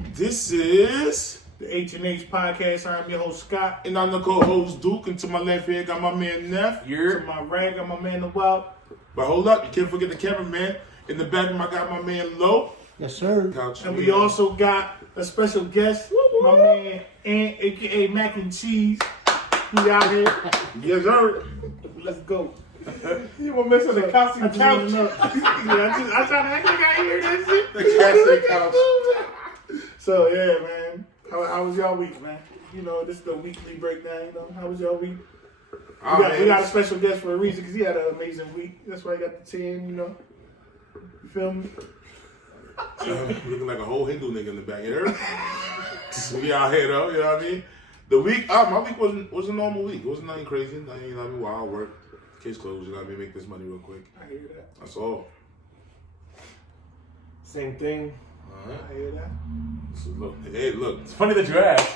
This is the H&H podcast. I'm your host, Scott. And I'm the co-host, Duke. And to my left here, got my man, Nef. To my right, got my man, The Wild. But hold up, you can't forget the cameraman. In the back, I got my man, Low. Yes, sir. And we also got a special guest, my man, Ant, a.k.a. Mac and Cheese. We out here. Yes, sir. Let's go. You were missing the costume couch. I tried to act like I hear that shit. The casting couch. So, yeah, man. How was y'all week, man? You know, this is the weekly breakdown, you know. How was y'all week? We got a special guest for a reason, because he had an amazing week. That's why he got the 10, you know. You feel me? Looking like a whole Hindu nigga in the back here. We out here, though, you know what I mean? The week, my week was a normal week. It wasn't nothing crazy. Nothing, you know what I mean? Wild work. Case closed, you know what I mean? Make this money real quick. I hear that. That's all. Same thing. I hear that. So look, hey, look. It's funny that you asked.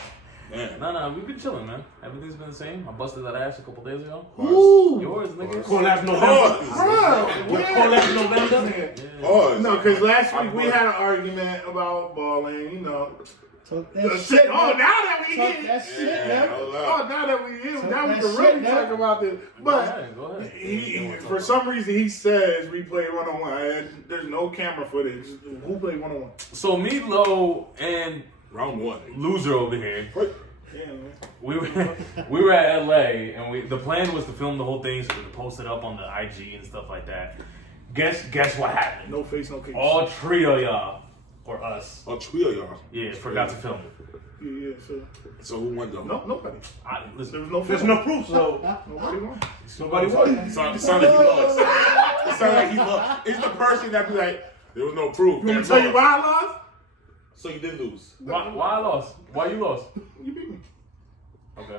Man. No, we've been chilling, man. Everything's been the same. I busted that ass a couple days ago. Ooh. Yours, nigga. Call last November. Call last November. Pause. No, because last week we had an argument about balling, you know. Talk that Shit. Oh, now that we Talk here. that shit, Yeah, man. hold Oh, up. now that we here, Talk now we that can shit, really man. talk about this. Go But ahead. he for some reason, he says we play one-on-one. There's no camera footage. Who played one-on-one? So me, Low, and Round one. Loser over here, Yeah, man. we were at LA, and the plan was to film the whole thing so we could post it up on the IG and stuff like that. Guess what happened? No face, no case. All three of y'all, or us, Oh, trio, y'all. yeah, forgot to film it. Yeah, so. So who won though? No, nobody. There Listen, was no There's film. no proof, so Nobody won. nobody won. It sounded like he lost. It sounded like he lost. It's the person that be like, there was no proof. You want me to tell you why I lost? So you did lose. why I lost? Why you lost? You beat me. Okay.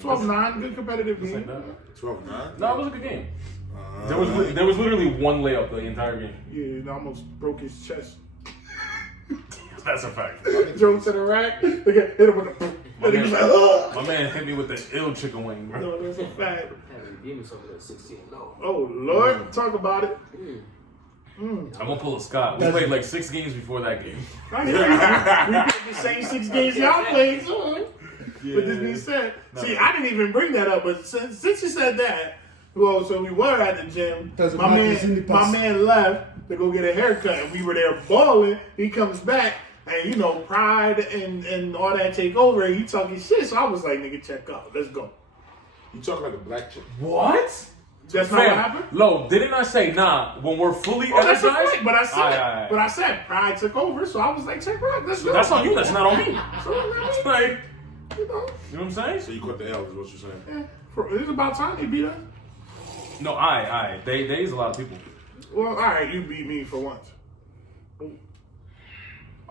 12-9, good competitive Just like game. that. 12-9? No, it was a good game. There was literally one layup the entire game. Yeah, it almost broke his chest. That's a fact. Drove to the rack. Hit him with a boom. And he was like, ugh. My man hit me with the ill chicken wing, bro. No, that's a fact. Give me something at 16 low. Oh, Lord. Talk about it. I'm gonna pull a Scott. We played like 6 games before that game. Right here. We played the same 6 games y'all played, so. But this being said, see, I didn't even bring that up, but since you said that, well, so we were at the gym. My man left to go get a haircut, and we were there balling. He comes back, and you know, pride and all that take over, and he talking shit. So I was like, nigga, check out. Let's go. You talk like a black chick. What? That's not what happened? Lo, didn't I say nah when we're fully Oh, that's a energized? fact, but I said, Aye. but I said pride took over, so I was like, check out. Let's go. That's on you. That's not on me. So, It's like, you know, you know what I'm saying? So you caught the L is what you're saying. yeah, it's about time you beat us. No, They is a lot of people. Well, all right, you beat me for once.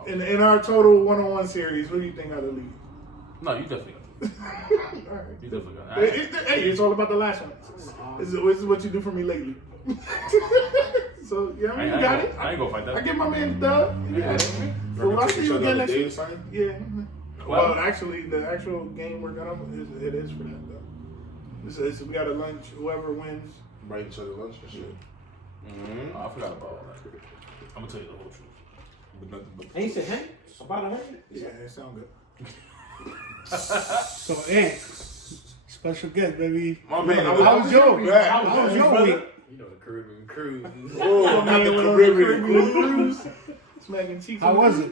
In our total one-on-one series, who do you think out of the league? No, you definitely got All right. You definitely got Hey, it's all about the last one. This is what you do for me lately. So, yeah, I mean, you got it. I ain't gonna fight that. I give my man the dub. You got it. So I'll see you again next week. Yeah. Well, actually, the actual game we're gonna it is for that though. We got a lunch. Whoever wins. Invite each other lunch and shit. Oh, I forgot about all that. I'm gonna tell you the whole truth. But nothing but. And he said, hey, about a 100? Yeah, it sound good. So, Ant, special guest, baby. My man, How was your week? How How was your week? You know the Caribbean cruise. Oh, not the Caribbean cruise. Smacking cheeks. How was it?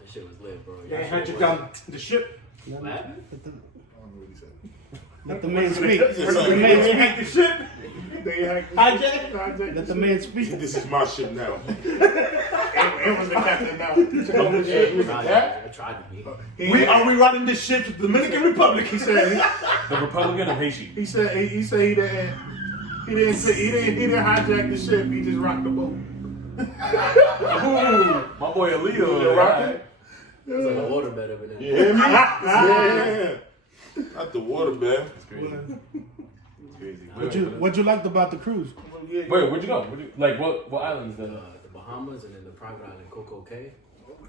That shit was lit, bro. They had you down the ship. What happened? I don't know what he said. Let the man speak. Yes, Let sir. the man speak. the ship. They hacked the Hijack. Let the man speak. This is my ship now. It was the captain now. I tried to be. We running this ship to the Dominican Republic. He said The Republican of Haiti. he didn't hijack the ship. He just rocked the boat. My boy Alito. You rocking? It's like a water bed over there. You hear me? Yeah. Not the water, man. It's crazy. It's crazy. What you liked about the cruise? Wait, where'd you go? What islands then? The Bahamas and then the private island Coco Cay.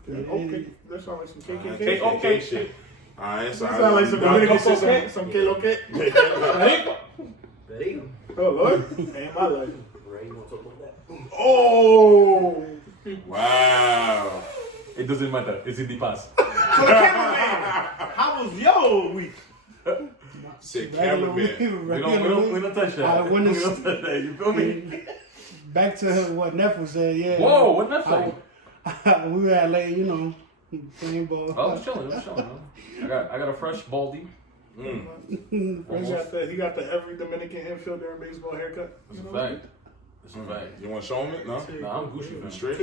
Okay, that sounds like some KKK. KKK shit. Alright, so That sounds like some Dominican shit, some KLOK. There you Oh, Lord. Ain't my life. go. Ray, you want to talk about that? Oh! Wow. It It doesn't matter. It's in the past. So the cameraman, how was your week? Said cameraman. We don't touch that. when We it's- don't touch that. You feel me? Back to what Neff said, yeah. Whoa, what Netflix? We were at like, playing ball. Oh, it's chilling. It's chilling. Man. I got a fresh baldy. He got the every Dominican infielder in baseball haircut. It's a fact. It's a fact. You want to show him it? No? Nah, I'm Gucci, man. Straight?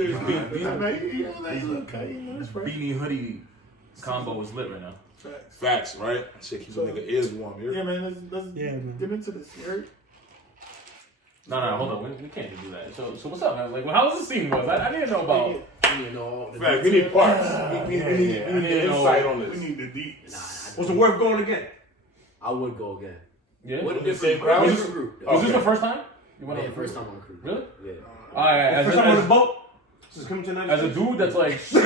Beanie hoodie combo is lit right now. Facts, right? Shit, keep a nigga ears warm. Yeah, man, let's man. get into this. You heard? No, hold on. We can't do that. So what's up, man? Like, how was the scene was? I didn't know about. You know, the Fact, we need parts. We need yeah. insight on We this. need the deets. Nah, Was it worth going again? I would go again. Yeah. What a the different same crowd? different group. Was this the first time? You went Yeah, on a first cruise? time on a cruise. Really? Yeah. All right. First time on the boat? This is coming to As a dude that's like. I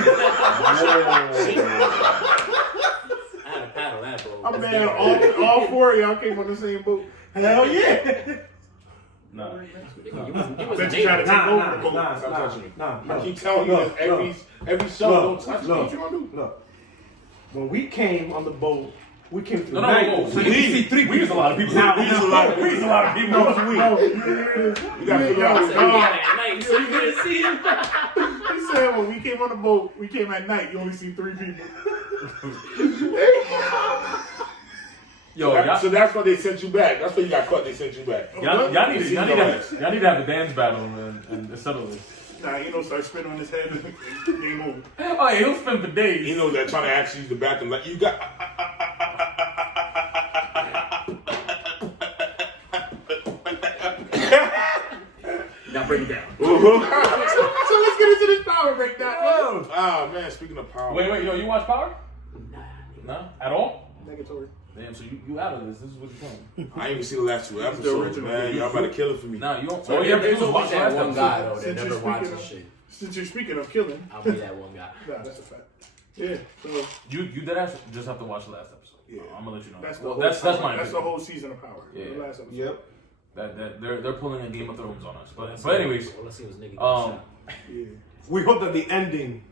had to paddle that, bro. I'm That's mad. different. All four of y'all came on the same boat. Hell yeah! Nah. You was Bet you try to take over the boat. Stop touching me. Nah. I keep telling you this every show. Don't touch me. What you gonna do? Look, when we came on the boat, we came through No. night. So you see three. We used a lot of people. Nah, We used a lot of people. You gotta figure out what's So going you on. got it at night, so you couldn't see him. He said when we came on the boat, we came at night. You only see 3 people. Yo, y'all, So that's why they sent you back. That's why you got caught. They sent you back. y'all need to have a dance battle and settle this. Nah, start spinning on his head. Game over. Oh, yeah, he'll spin for days. You know they're trying to actually use the bathroom. Like you got. Now bring it down. So let's get into this power breakdown. Ah man, speaking of power. Wait, yo, you watch Power? No, at all? Negatory. Damn, so you out of this? This is what you're doing? I ain't even see the last 2 episodes, original. man. Y'all about to kill it for me. Nah, you don't. So there's always that one guy though that Since never you're speaking watches of- shit. Since you're speaking of killing, I'll be that one guy. nah, that's a fact. Yeah, so You just have to watch the last episode. Yeah. I'm gonna let you know. that's the Well, whole that's power. my That's the opinion. whole season of Power. Yeah. The last episode. Yep. That they're pulling a Game of Thrones on us. But anyways, All I see was nigga get um, shot. Yeah. We hope that the ending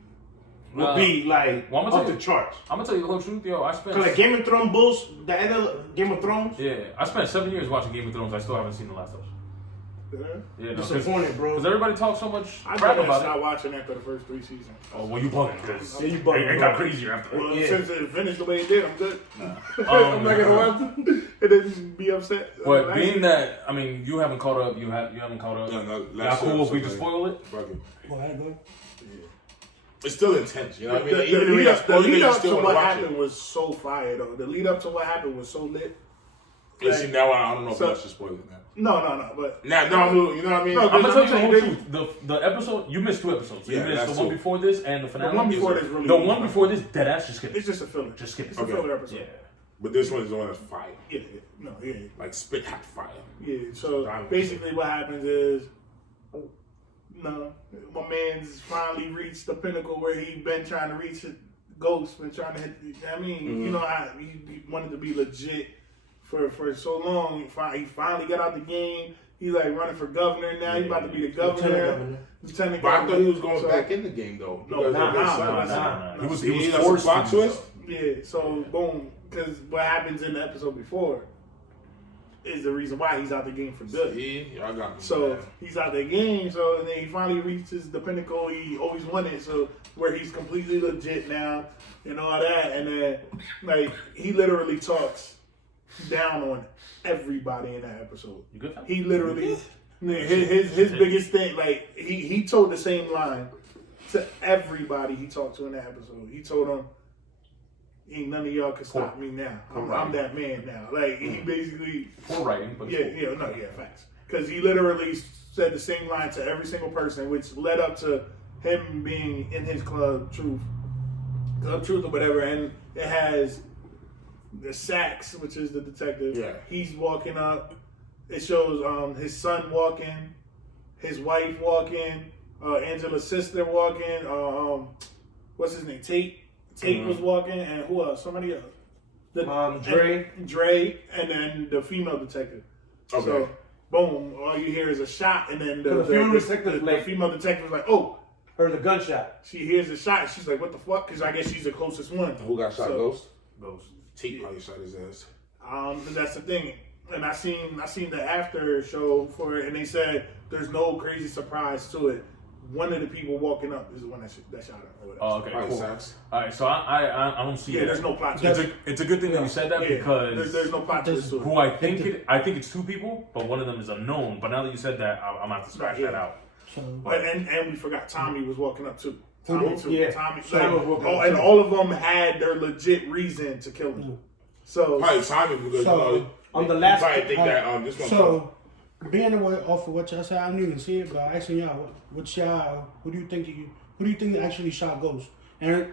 will be like well, I'm gonna off tell the you- charts. I'm gonna tell you the whole truth, yo. I spent Cause like Game of Thrones bulls, the end of Game of Thrones, I spent 7 years watching Game of Thrones. I still haven't seen the last episode. Yeah, no, disappointed, bro. because everybody talks so much I crap never about it. stopped watching after the first 3 seasons. Oh, well, you bugging because Yeah, you bugging, it got crazier after. Well, Yeah. since it finished the way it did, I'm good. I'm not gonna watch it and then be upset. But being that, I mean, you haven't caught up. You haven't caught up. No, Y'all last cool if we episode, just spoil it? Fuck it. Go ahead, go. It's still intense, you know what I mean? The Even if you lead got up, the spoiled, lead you up still to want what to watch happened it. was so fire, though. The lead up to what happened was so lit. And see, now I don't know if So- I should spoil it now. No, but Now, no, you know what I mean? No, I'm gonna tell you the I whole mean, truth. The episode you missed 2 episodes. Yeah, You missed that's the one two. before this and the finale. one before this really The was one fire. before this, dead ass. Just skip it. it's just a filler. Just skip it. It's a filler episode. Yeah. But this one is the one that's fire. Yeah. No, yeah. Like spit hot fire. Yeah, so basically what happens is, my man's finally reached the pinnacle where he been trying to reach it. Ghost been trying to hit. I mean, you know how he wanted to be legit for so long. He finally got out the game. He's like running for governor now. He's about to be the governor. Lieutenant But I governor. thought he was going So- back in the game though. No, because nah, of his nah, son. nah. He was That's a forced plot to do twist? so. Yeah, so boom, because what happens in the episode before is the reason why he's out the game for good. See, y'all got me. So man. he's out the game, so and then he finally reaches the pinnacle he always wanted, so where he's completely legit now and all that, and then like he literally talks down on everybody in that episode. You good? He literally his biggest thing, like he told the same line to everybody he talked to in that episode. He told them, "Ain't none of y'all can stop me now. I'm that man now." Like he basically, Poor writing, but facts. Because he literally said the same line to every single person, which led up to him being in his club Truth or whatever, and it has the Sachs, which is the detective. Yeah. He's walking up. It shows his son walking, his wife walking, Angela's sister walking. What's his name? Tate was walking, and who else? Somebody else. Dre, and then the female detective. Okay. So, boom! All you hear is a shot, and then the female detective, the like- female detective was like, "Oh, heard the gunshot. She hears the shot. And she's like, "What the fuck?" Because I guess she's the closest one. Who got shot? So- Ghost. Tate probably shot his ass. But that's the thing. And I seen the after show for it, and they said there's no crazy surprise to it. One of the people walking up is the one that shot him. Or whatever. Oh, okay, Probably cool. Sacks. All right, so I don't see Yeah, that. there's no plot twist. It's a good thing that you said that Yeah, because there's no plot twist to it. who I think it's two people, but one of them is unknown. But now that you said that, I'm gonna have to scratch that out. So, And we forgot Tommy was walking up too. Who Tommy did? too. Yeah. Tommy. Tommy was walking up and too. all of them had their legit reason to kill him. So Probably Simon because So, On the you last, probably think that this one. so being away off of what y'all said, I didn't even see it, but asking y'all, who do you think actually shot Ghost? And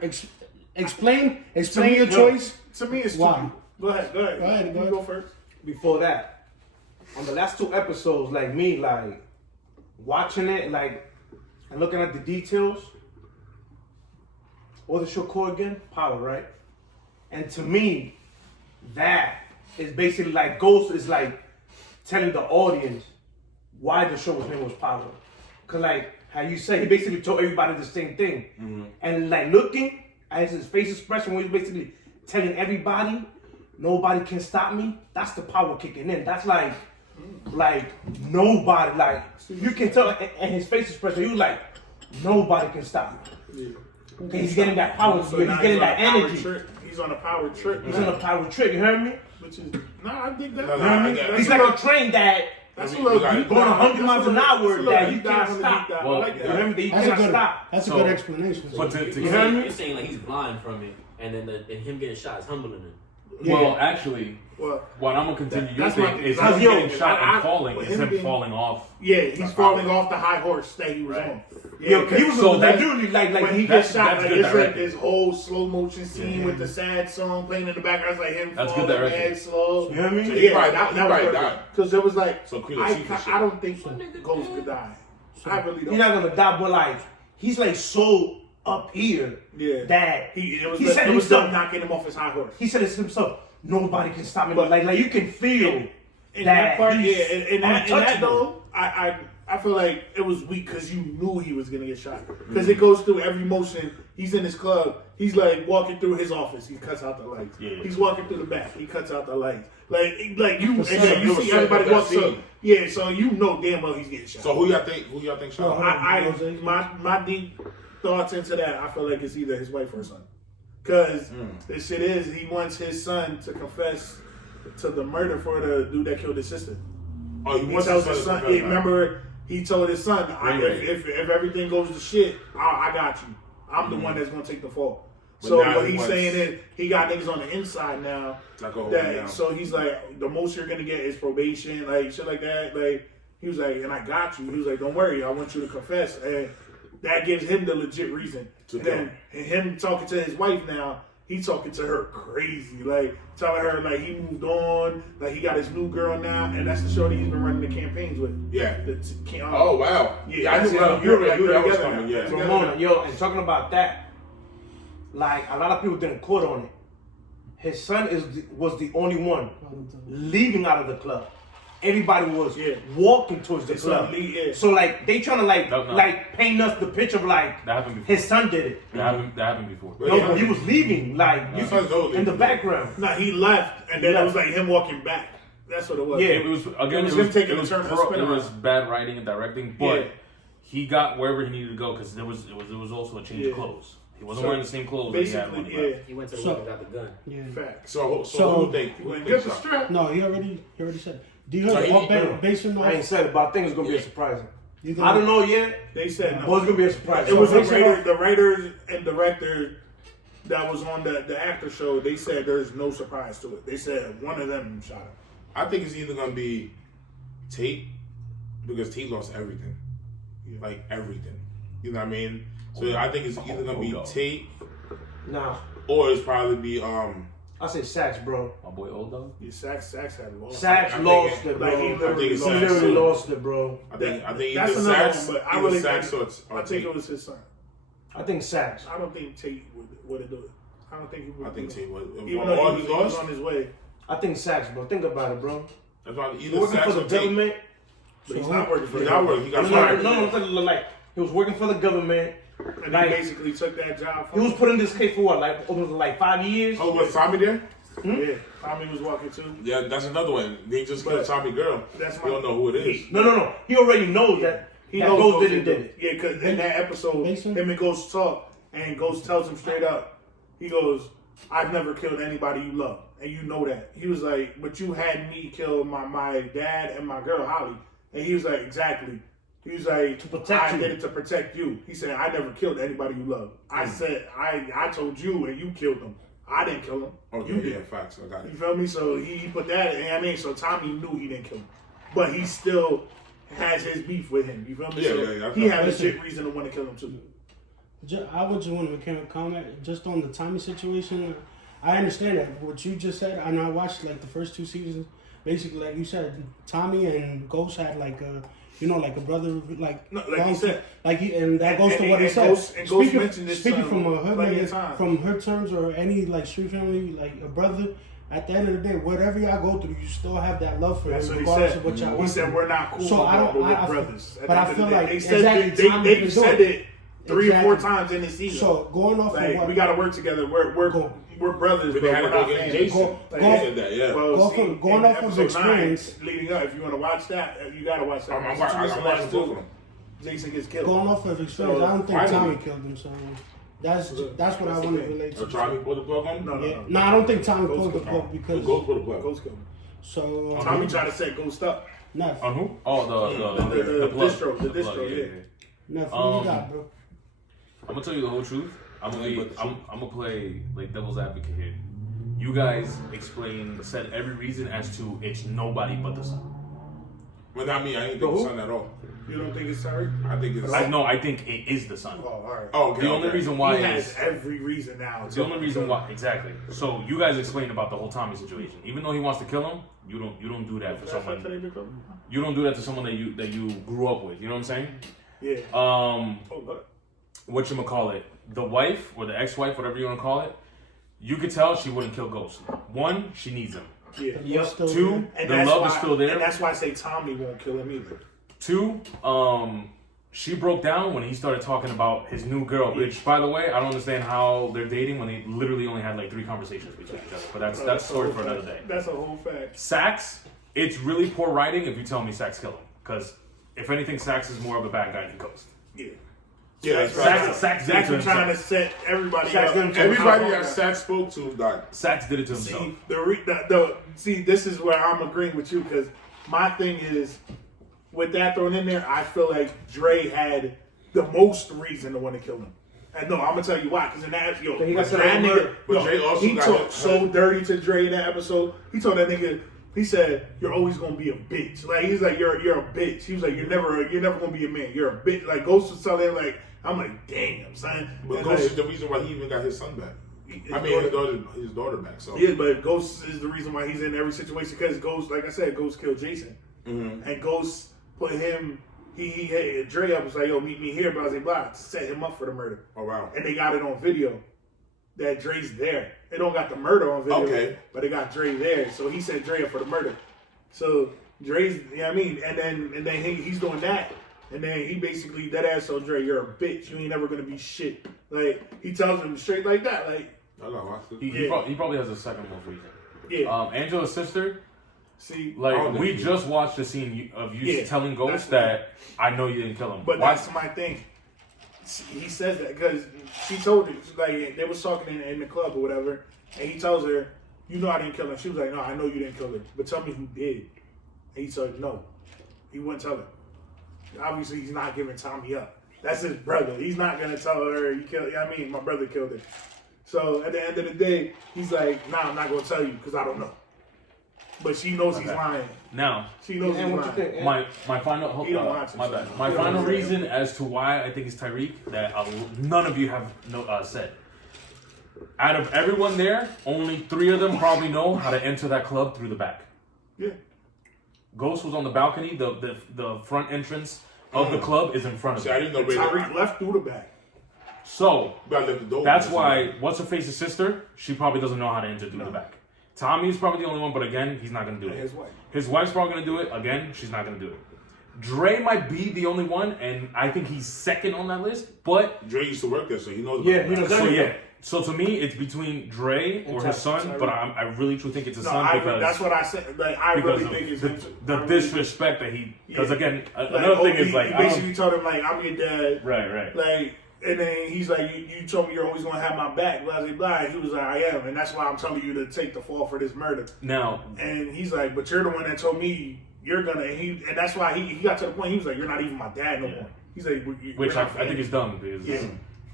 explain your choice. to me, it's Why? stupid. Go ahead. You go first. before that, on the last 2 episodes, like me, like watching it, like and looking at the details. What the show called again? Power, right? And to me, that is basically like Ghost is like telling the audience why the show's name was Power. Cause like how you say, he basically told everybody the same thing. And like looking at his face expression when he's basically telling everybody, nobody can stop me. That's the power kicking in. That's like nobody, like you can tell in his face expression, he was like, nobody can stop me. Okay, he's getting that power, So he's now getting on that a power energy. trip. He's on a power trip. He's on a power trip, you heard me? Which is I think that. No, You know what I mean? that's He's a like little- a train that That's a We little got- deep going dive. 100 miles an That's a hour little that deep you dive can't on the stop. deep dive. Well, I like You that. remember that you That's a cannot good. stop. That's a So- good explanation. But to You get heard me? You're saying like he's blind from it, and then and him getting shot is humbling him. well, actually, Well, what I'm gonna continue your That's my thing thing. is Because, him yo, getting shot I- and falling. with It's him him being- falling off. yeah, he's falling off the high horse that he was Right. on. Yo, he was So like that- literally like when he that's- gets shot, that's like good it's like directing. this whole slow motion scene with the sad song playing in the background. It's like him That's good falling directing. mad slow. You hear me? So he Yeah, probably- that he was probably perfect. died. Because it was like, So Queen Latifah shit. I don't think Ghost could die. I really He's don't. not gonna die, but like he's like so up here Yeah. that It was he them said himself. knocking him off his high horse. He said it himself. Nobody can stop me. But- Like you can feel In that part, he's yeah, in that untouchable. though, I feel like it was weak because you knew he was gonna get shot. Because it goes through every motion. He's in his club. He's like walking through his office. He cuts out the lights. Yeah. He's walking through the back. He cuts out the lights. Like you, and set then you up, see set up everybody that walk. So scene. yeah, so you know damn well he's getting shot. So who y'all think shot? him? My deep thoughts into that. I feel like it's either his wife or his son. Because the shit is he wants his son to confess to the murder for the dude that killed his sister. Oh, he He wants tells his his son. son. Remember, he told his son, Right. if everything goes to shit, I got you. I'm the one that's gonna take the fall. But So now what he he's wants- saying is he got niggas on the inside now. Not gonna hold him down. So he's like, the most you're gonna get is probation, like shit like that. Like he was like, and I got you. He was like, don't worry, I want you to confess, and that gives him the legit reason. To And then and him talking to his wife now. He talking to her crazy, like telling her like he moved on, like he got his new girl now, and that's the show that he's been running the campaigns with. Yeah. Oh wow. Yeah, I that's knew it. that. You're You right, knew that was together coming. now. Yeah. Together. Ramona, yo, and talking about that, like a lot of people didn't quote on it. His son was the only one leaving out of the club. Everybody was walking towards the His club. son lead, yeah. So like they trying to No. like paint us the picture of like That happened before. his son did it. That happened before. But No, yeah. but he was leaving like you son's old, in the yeah. background. No, he left, and then He it was left. like him walking back. That's what it was. Yeah. It was again. It was It was, him taking it a was, turn and pro- spin it was around. bad writing and directing, but Yeah. he got wherever he needed to go because there was also a change Yeah. of clothes. He wasn't So, wearing the same clothes that he had when basically, he left. yeah. He went to the So- work and got the gun. Yeah. Facts. So So- who think? You Who went think get the shot? strap. No, he already said. Do you So heard he- all based on I ain't said it, but I think it's gonna be a surprising. You I don't know yet, They said but no. it's gonna be a surprise. It was So, the writers and director that was on the after show. They said there's no surprise to it. They said one of them shot him. I think it's either gonna be Tate because Tate lost everything, like everything. You know what I mean? So I think it's either gonna be Tate Nah, or it's probably be I say Sacks, bro. My boy Old Dog. Yeah, Sacks had lost. Sacks I think lost it- it, bro. Like he I think literally it's He lost. Sacks. literally lost it, bro. I think That's either another Sacks, one, but I either really Sacks think, or I think Tate. it was his son. I think Sacks. I don't think Tate would do it. I don't think he would. I think do it. Tate would. Even All though he he was lost. on his way, I think Sacks, bro. Think about it, bro. That's why He either working Sacks for or the Tate. government. but he's not working for He's the not government. working. He got No, fired. I'm saying, like he was working for the government. And Like- he basically took that job He from was put in this case for what, like almost like 5 years. Oh, was Tommy there? Yeah, Tommy was walking too. Yeah, that's another one. They just killed But Tommy girl. that's We don't know who it is. No. He already knows that. He that knows Ghost did it. Yeah, because in that episode, Mason? him and Ghost talk, and Ghost tells him straight up. He goes, "I've never killed anybody you love, and you know that." He was like, "But you had me kill my dad and my girl Holly," and he was like, "Exactly." He was like, To protect I you. did it to protect you. He said, "I never killed anybody you love. I said, I told you, and you killed him. I didn't kill him. Okay, you yeah, did." facts. I got You it. feel me? So he put that, and I mean, so Tommy knew he didn't kill him, but he still has his beef with him. You feel me? Yeah, so yeah. he had a Listen. legit reason to want to kill him too. I would just want to make a comment just on the Tommy situation. I understand that what you just said, and I watched like the first 2 seasons. Basically, like you said, Tommy and Ghost had like a, like a brother, like No, like he said. and that goes to what he and said. Ghost mentioned this speaking to from him a hood plenty of nigga, times. from her terms or any like street family, like a brother. At the end of the day, whatever y'all go through, you still have that love for That's him, what he regardless said. of what y'all He went said through. we're not cool, So no I more, don't- but we're I- brothers. At but the I end of feel the day. like they said exactly Tommy they've can do said it. it 3 or 4 Exactly. times in the season. So going off like of what we got to work together. We're brothers, But but they had we're to go not get family. Jason. Go- They go- said that, yeah. Well, Go see, from- going in off of episode experience- 9, leading up, if you want to watch that, you got to watch that. I'm It's watching recent last both of two. them. Jason gets killed. Going off of experience, So, I don't think finally. Tommy killed him. So that's what I That's want the to thing. relate So to. Tommy pulled the plug on? No, Yeah. No, I don't think Tommy Ghost pulled the killed plug him. because Ghost pulled the plug. Ghost killed him. so Tommy tried to set Ghost up. Neff, On who? Oh, The plug. distro, the plug, distro, yeah. Neff, what you got, Um, bro? I'm gonna tell you the whole truth. I'm gonna Yeah, but- I'm gonna play like devil's advocate here. You guys said every reason as to it's nobody but the son. But not me. I ain't think Who? the son at all. You don't think it's Terry? I think it's. I think it is the son. Oh, all right. Oh, okay. The only okay. reason why he is has every reason now. the only reason why exactly. So you guys explained about the whole Tommy situation. Even though he wants to kill him, you don't do that for someone. You don't do that to someone that you grew up with. You know what I'm saying? Yeah. Um, Oh, look. whatchamacallit, the wife or the ex-wife, whatever you want to call it, you could tell she wouldn't kill Ghost. One, she needs him. Yeah. You're still Two, And the that's love why, is still there. And that's why I say Tommy won't kill him either. Two, she broke down when he started talking about his new girl, which, by the way, I don't understand how they're dating when they literally only had like 3 conversations between each other. But that's a story for another day. That's a whole fact. Sax, it's really poor writing if you tell me Sax killed him. Because if anything, Sax is more of a bad guy than Ghost. Yeah. Yeah, that's Sax- right. Sax did it Zach's to been trying to himself. set everybody Sax up. did it to Everybody How- that Sax spoke to died. Sax did it to himself. See, this is where I'm agreeing with you because my thing is, with that thrown in there, I feel like Dre had the most reason to want to kill him. And no, I'm gonna tell you why. Because in that, So he got that some nigga, but Dre also he got talked hit- so dirty to Dre in that episode. He told that nigga, he said, "You're always gonna be a bitch." Like he's like, "You're a bitch." He was like, "You're never gonna be a man. You're a bitch." Like Ghost was telling him, like, I'm like, "Damn, son." But And Ghost like, is the reason why he even got his son back. I mean, his daughter back. So Yeah, but Ghost is the reason why he's in every situation because Ghost, like I said, Ghost killed Jason, and Ghost put him. He Dre up was like, "Yo, meet me here," but I was like, "Blah," set him up for the murder, Oh wow. and they got it on video that Dre's there. They don't got the murder on video, Okay. but they got Dre there, so he set Dre up for the murder. So Dre's, you know what I mean, and then he's doing that, and then he basically dead ass told Dre, "You're a bitch. You ain't never gonna be shit." Like he tells him straight like that, like. I gotta watch this. He probably has the second most reason. Yeah. Angela's sister, See, like Oh, we yeah. just watched the scene of you Yeah, telling Ghost that's- that I know you didn't kill him. but Why- that's my thing. He says that because she told it, like they was talking in the club or whatever, and he tells her, "You know I didn't kill him." She was like, "No, I know you didn't kill her, but tell me who did." And he said, "No, he wouldn't tell her." Obviously, he's not giving Tommy up. That's his brother. He's not gonna tell her you killed. I mean, my brother killed her. So at the end of the day, he's like, "Nah, I'm not gonna tell you because I don't know." But she knows he's Okay. lying. now, She knows And he's what you lying. think? my final He don't watch it, my so- bad. My He final don't watch it. reason as to why I think it's Tyreek that none of you have said. Out of everyone there, only 3 of them probably know how to enter that club through the back. Yeah. Ghost was on the balcony. The front entrance of the club is in front of See, I him. didn't know Tyreek left through the back. So Gotta let the door. that's open. why what's her face's sister? She probably doesn't know how to enter through the back. Tommy's probably the only one, but again, he's not gonna do And it. his wife. His wife's probably gonna do it. Again, she's not gonna do it. Dre might be the only one, and I think he's second on that list. But Dre used to work there, so he knows. Yeah, he knows so everything. yeah. So to me, it's between Dre or his son, but I really truly think it's his No, son because that's what I said. Like, I because really think it's the disrespect that he. Because Yeah. again, Like, another thing is he like basically told him like, I'm your dad. right. Like, and then he's like, you told me you're always gonna have my back, blah blah blah. And he was like, I am, and that's why I'm telling you to take the fall for this murder. Now, And he's like, but you're the one that told me you're gonna. And that's why he got to the point. He was like, you're not even my dad no more. He's like, which I think is dumb because yeah.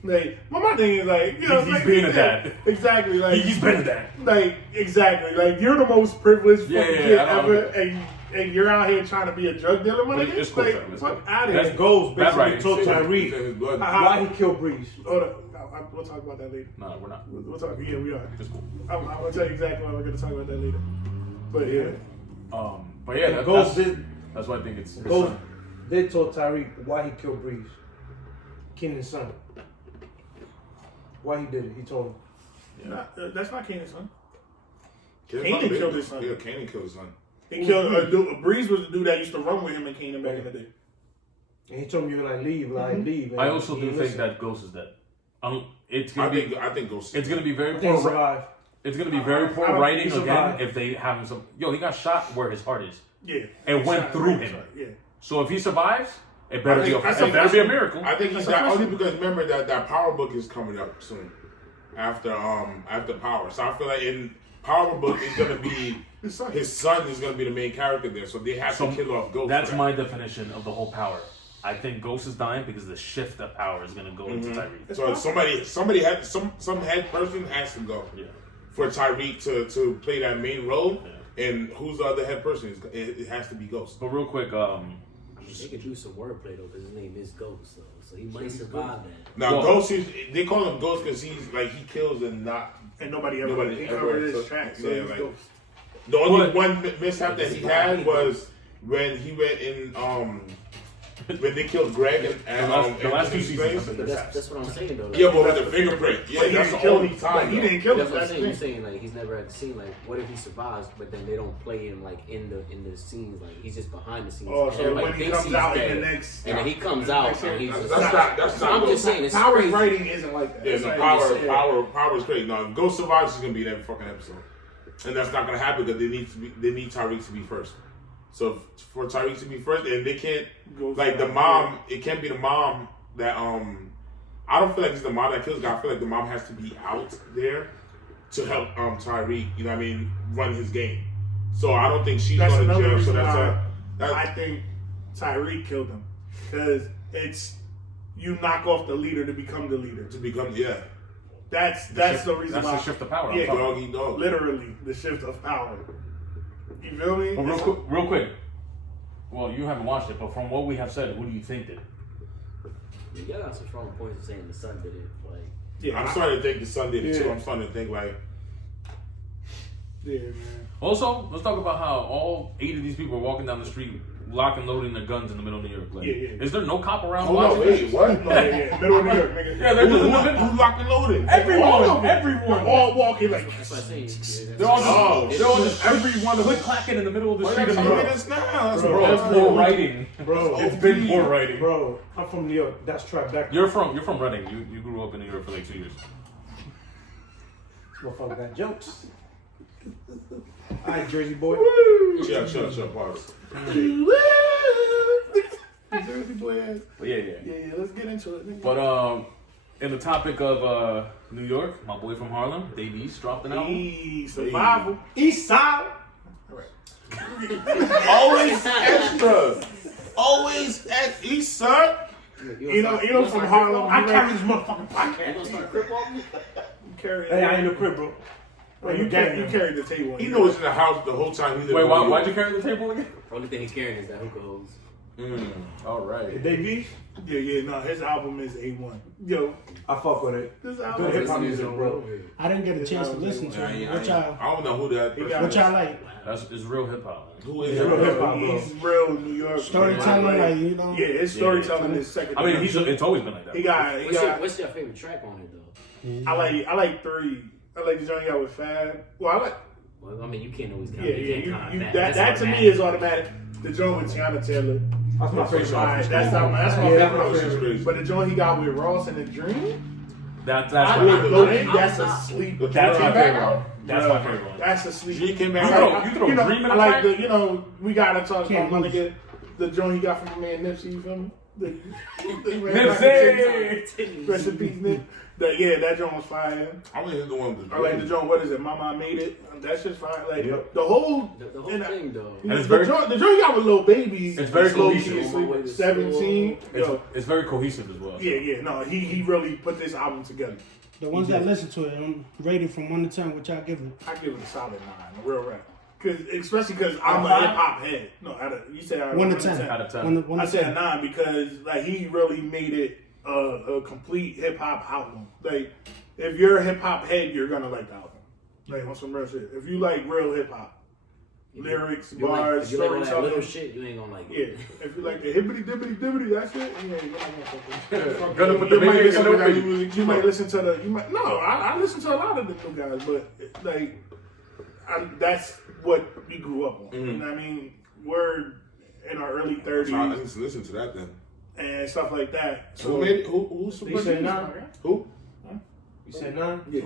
Like, my thing is like, you know, he's like, being a dad. Exactly, like he's been a dad. like exactly, like you're the most privileged fucking kid I don't ever, and you're out here trying to be a drug dealer, my nigga. It's cool, Like, it's fuck cool. out of That's here. Goals That's basically right. told His Tyreek blood. why he killed Breeze. Hold on, we'll talk about that later. No, we're not. We'll talk. Yeah, we are. It's cool. I'm gonna tell you exactly why we're gonna talk about that later. But yeah, But yeah, Goals that's why I think it's his Goals son. did told Tyreek why he killed Breeze. Kenan's son. Why he did it, he told him. that's not Kanan's son. Kanan Kanan killed his son. Yeah, Kanan killed his son. He killed Breeze was the dude that used to run with him and Kanan back in the day. And he told me, you're like, leave. And I also he do didn't think listen. that Ghost is dead. It's gonna be. I think Ghost. It's gonna be very I think he poor. survived. It's gonna be very poor I don't writing think he again survived. if they have him some. Yo, he got shot where his heart is. Yeah, It went Shot- through shot, him. Yeah. So if he survives, it better be I think a miracle. I think he's That's that a only question. because remember that Power Book is coming up soon after Power. So I feel like in Power Book is gonna be his son is gonna be the main character there. So they have to kill off Ghost. That's for my definition of the whole power. I think Ghost is dying because the shift of power is gonna go into Tyreek. So somebody had some head person has to go Yeah. for Tyreek to play that main role. And who's the other head person? It has to be Ghost. But real quick, They could do some wordplay though, because his name is Ghost, though, so he might survive that. Now Well- Ghost they call him Ghost because he's like he kills and not. And nobody ever Nobody he ever- covered his so- tracks. yeah, So he's like- dope. The only But- one mishap that he had was when he went in when they killed Greg and the last two Anthony's seasons. face. have been But mishaps. that's what I'm saying though. Like, Yeah, but with the fingerprint. Yeah, But he that's didn't the kill only him. time. But he though. didn't kill him. That's what I'm That's saying. the You're thing. saying like he's never at the scene. Like, what if he survives, but then they don't play him like in the scenes? Like he's just behind the scenes. Oh, And so everybody when he thinks comes he's out dead. in the next, and then he comes out and he's just. That's not I'm Ghost. just saying it's Power's crazy. writing isn't like that. Yeah, It's no, like- power is crazy. No, if Ghost survives, he's gonna be in every fucking episode, and that's not gonna happen because they need Tyreek to be first. So for Tyreek to be first, and they can't Ghost like the survives. mom. It can't be the mom that I don't feel like it's the mom that kills. I feel like the mom has to be out there to help Tyreek. You know what I mean? Run his game. So I don't think she's That's going to another jail. So reason that's why I think Tyreek killed him because it's you knock off the leader to become the leader. to become That's the reason That's why. the shift of power. I'm Yeah, talking. doggy dog. literally the shift of power. You feel me? But real quick. Well, you haven't watched it, but from what we have said, who do you think did it? Y'all got some strong points of saying the son did it. Like, Yeah, I'm starting to think the son did it too. Yeah. I'm starting to think like Yeah, man. Also, let's talk about how all 8 of these people are walking down the street, lock and loading their guns in the middle of New York. Like, Yeah, yeah. is there no cop around? hold on, watching wait, this? what? No, yeah. Middle of New York, nigga. Yeah, they're just in the middle. Who locked and loaded? Everyone, everyone. all walking like. that's what I'm saying. They're all just, Oh, they're all just everyone click clacking in the middle of the Why street. you in New telling me York. this now? That's Bro, It's poor writing. Bro, It's been poor writing. Bro, I'm from New York. That's Tribeca. You're from Reading. You grew up in New York for like 2 years. This motherfucker got jokes. Alright, Jersey boy. Chill, pause. Jersey boy ass. But yeah. Yeah, let's get into it. Nigga. But in the topic of New York, my boy from Harlem, Dave East, dropped an album. Survival. East side. Always extra. Always at East Side. You know from Harlem. I you carry like- this motherfucking You podcast. gonna start crip walking? you carry. Hey, I ain't no crib, bro. Bro, you carried the table. He knows in the house the whole time. He Wait, why'd you carry the table again? Only thing he's carrying is that hookah hose. All right. Dave Yeah. No, his album is A1. Yo, I fuck with it. this Good album hip is hop music, bro. I didn't get a chance to listen to it. What y'all? I don't know who that person got- What is. y'all like? It's real hip hop. Who is Yeah, that? real hip-hop, bro. He's real New York. Storytelling, man. like, you know? Yeah, his storytelling is second. I to mean, none. it's always been like that. He got. What's your favorite track on it though? I like 3. I like the joint he got with Fab. Well, I like. Well, I mean, you can't always count. Yeah, you can't count you, that. that That's to me automatic. is automatic. The joint with Tiana Taylor. That's my favorite. Alright, that's my Yeah, favorite. But the joint he got with Ross and the Dream, That's I my would favorite. low-key, that's a sleep. That's my favorite one. one. That's my favorite one. That's a sleep. Dream came back. You throw know, Dream in I the like track? the, you know, we gotta talk Can't about my lose. nigga, the joint he got from my man Nipsey, you feel me? Nipsey! Rest in peace, Nip. That joint was fire. I only hit the one with the I like the joint, what is it? Mama I Made It. That shit's fire. Like, Yep. the whole The whole and, thing, though. And it's the very- joint he got with Lil Baby. It's very low cohesive. key, On My Way to 17. Yo, It's very cohesive as well. yeah. No, he really put this album together. The ones that listen to it, I'm rated from 1 to 10. What y'all give it? I give it a solid 9, a real rap. Especially because I'm a hip hop head. No, you said out of 1 to 10. Out of 10. One I to said 10. 9 because like he really made it a complete hip hop album. Like if you're a hip hop head, you're gonna like the album. Like on some real shit. If you like real hip hop, lyrics, If you like, bars, if you like all that little storytelling. shit, you ain't gonna like Yeah, it. if you like the hibbity dibbity dibbity, that shit, yeah, you're not gonna fuck with it. Gonna put the You might baby listen in to the that baby. music. You might listen to the. I listen to a lot of the new guys, but like, that's what we grew up on. You know what I mean? We're in our early I 30s need to listen to that then. and stuff like that. Who made it? Who's You said 9? Who? You said 9? Yeah.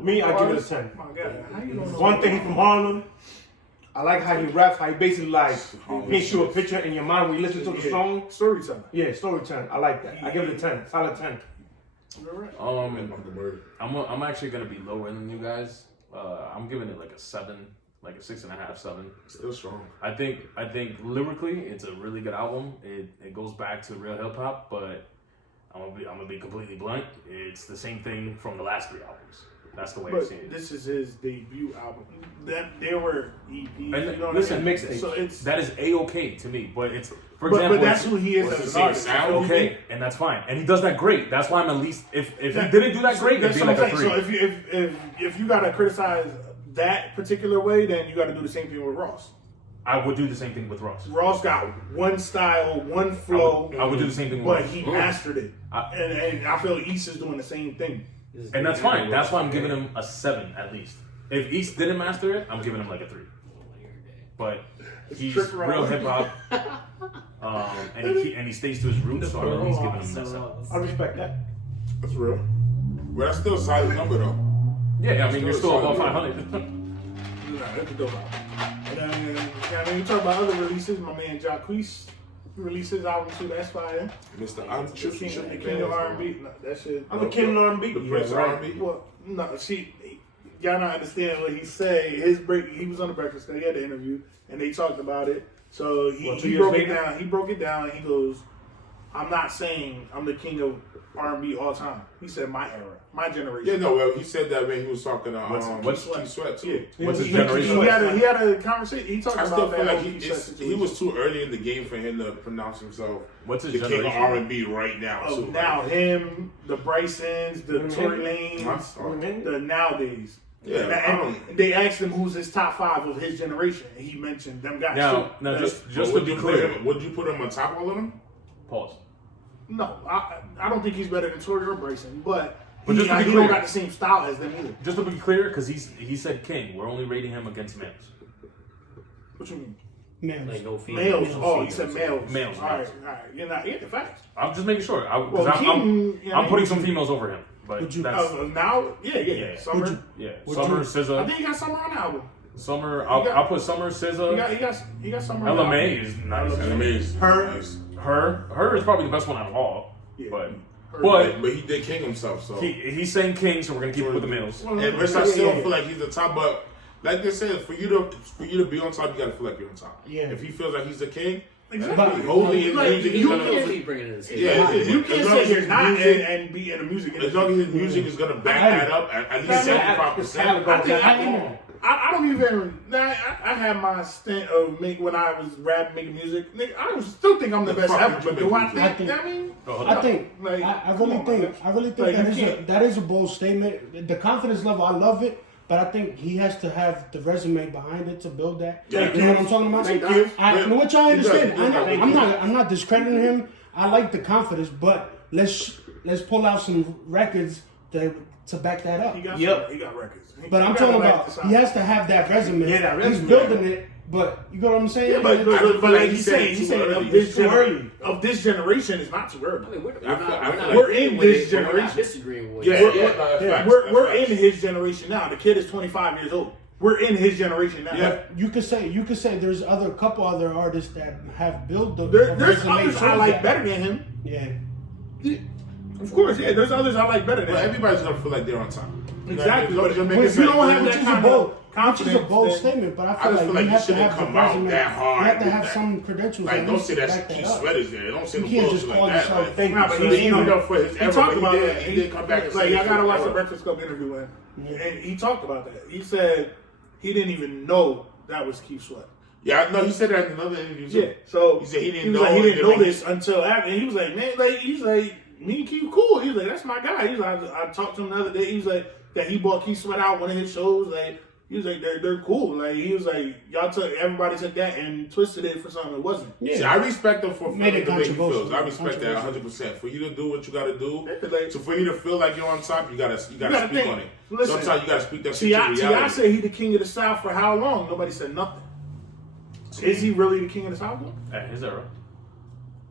Me, I give it a 10. My God, how you don't know? One thing, he from Harlem. I like how he raps, how he basically like paints you a picture in your mind when you listen to the song. Storytelling. Yeah, storytelling. I like that. I give it a 10. Solid 10. I'm actually gonna be lower than you guys. I'm giving it like a 7, like a 6.5, 7. Still strong. I think lyrically it's a really good album. It goes back to real hip hop, but I'm gonna be completely blunt. It's the same thing from the last 3 albums. That's the way I'm But seeing it. this is his debut album. There were EPs. And you know what listen, I mean? mixtape. So it's. That is a-okay to me, but it's for But example. that's who he is What's as the an artist. same sound? okay, and that's fine, and he does that great. That's why I'm at least if he didn't do that great, it'd That's be what like I'm a saying. 3. So if you gotta criticize that particular way, then you gotta do the same thing with Ross. I would do the same thing with Ross. Ross got one style, one flow, I would do the same thing with but Ross. he mastered it. And I feel East is doing the same thing. And that's fine. That's why I'm giving him a 7 at least. If East didn't master it, I'm giving him like a 3. But he's trick rock. real hip hop, and he stays to his roots. So I'm at least giving him that 7. I respect that. That's real. But that's still a solid number though. Yeah, I mean you're still above 500. Nah, that's a dope album. And then, I mean, you talk about other releases. My man Jacquees released his album too. That's fire. Mr. I'm The King of R&B. No, that shit. I'm a king of R&B. The Prince of R&B. Well, no, y'all not understand what he said. He was on the Breakfast Club. He had the interview, and they talked about it. So he broke it down. He broke it down. He goes, "I'm not saying I'm the king of R&B all time." He said, "My era, my generation." Yeah, no, well, he said that when he was talking to what's Keith Sweat too. Yeah. What's his He generation? had a conversation. He talked I about still feel that like whole Keith Sweat he situation. was too early in the game for him to pronounce himself What's his the king of generation? R&B right now. Oh, too. now him, the Brysons, the Tory Lanez, Huh? the nowadays. Yeah, and they asked him who's his top 5 of his generation, and he mentioned them guys. Now, too. just But to be clear, would you put him on top of all of them? pause. No, I don't think he's better than Tory or Bryson, but But just to be he clear- don't got the same style as them either. Just to be clear, because he said king. We're only rating him against males. What you mean? Males. Like no females. Males. Oh, you said males. Males, All right, males. all right. You're not getting the facts. I'm just making sure. Well, Because Keaton, you know, I'm putting some females over him. But Would you- that's Now, yeah. Yeah. Summer. yeah. would Summer, you- I SZA, think he got Summer on the album. Summer. got- I'll put Summer, SZA. He got Summer on the album. LMA is nice. Enemies. Her. Nice. Her is probably the best one out of all. Yeah. But Her. But he did king himself, so. he's saying king, so we're gonna keep it with the males. Well, And Rich, I still yeah. feel like he's the top, but like they said, for you to be on top, you gotta feel like you're on top. Yeah. If he feels like he's the king, Exactly. holy in Like, music, he's you gonna. can't- Keep bringing it to the Yeah, table. You can't as long say as you're his not music- and be in the music. As long as his music is gonna back that up at least 75%. I don't even. I had my stint of when I was rapping, making music. Nigga, I still think I'm the best fuck ever. did you But do I make think? I mean, I think like, I come really on, think man. I really think Like, that you is can't- that is a bold statement. The confidence level, I love it, but I think he has to have the resume behind it to build that. Yeah. You know what I'm talking about? Thank you. I know what y'all understand. He does. I'm not discrediting him. I like the confidence, but let's pull out some records to back that up. He got Yep. he got records. But I'm He got talking a about record he has to have that resume. Yeah, that He's resume. building it, But you know what I'm saying? Yeah, but like he's saying early. of this generation is not too I early. mean, We're in this We're not generation. disagreeing with Yeah, you. We're in his generation now. The kid is 25 years old. We're in his generation now. Yeah. You could say there's couple other artists that have built the. There's resume others for I like that. better than him. Yeah. Of course, yeah. There's others I like better than But him. everybody's gonna feel like they're on top. Exactly. But But if you don't have that kind of confidence, Which is a bold then- statement, but I I feel just like feel like you you have to shouldn't have the come out resume. that hard You have to with have that. some credentials. Like, at don't least say to that back Keith up. Sweat is there. Don't say You no can't just bullshit call like that. yourself Like, fake. Nah, but he he, didn't even know for his he era, talked but about that. he did come back and like, say y'all it gotta for watch his the era. Breakfast Club interview, man. And he talked about that. He said he didn't even know that was Keith Sweat. Yeah, no, he said that in another interview too. Yeah, so He said he didn't was know like, he it, didn't know like- this until after. And he was like, man, like he's like, me and Keith cool. He was like, that's my guy. He's like, I talked to him the other day. He was like, that he bought Keith Sweat out one of his shows. Like, he was like, they're cool. Like, he was like, everybody took that and twisted it for something it wasn't. Yeah. See, I respect him for Made feeling it the way he controversial. feels. I respect that Controversial. 100%. For you to do what you got to do, Like, so for you to feel like you're on top, you gotta speak think. on it. Listen, Sometimes you gotta speak that shit to T.I. reality. said he the king of the South for how long? Nobody said nothing. Is he really the king of the South? Though? At his era.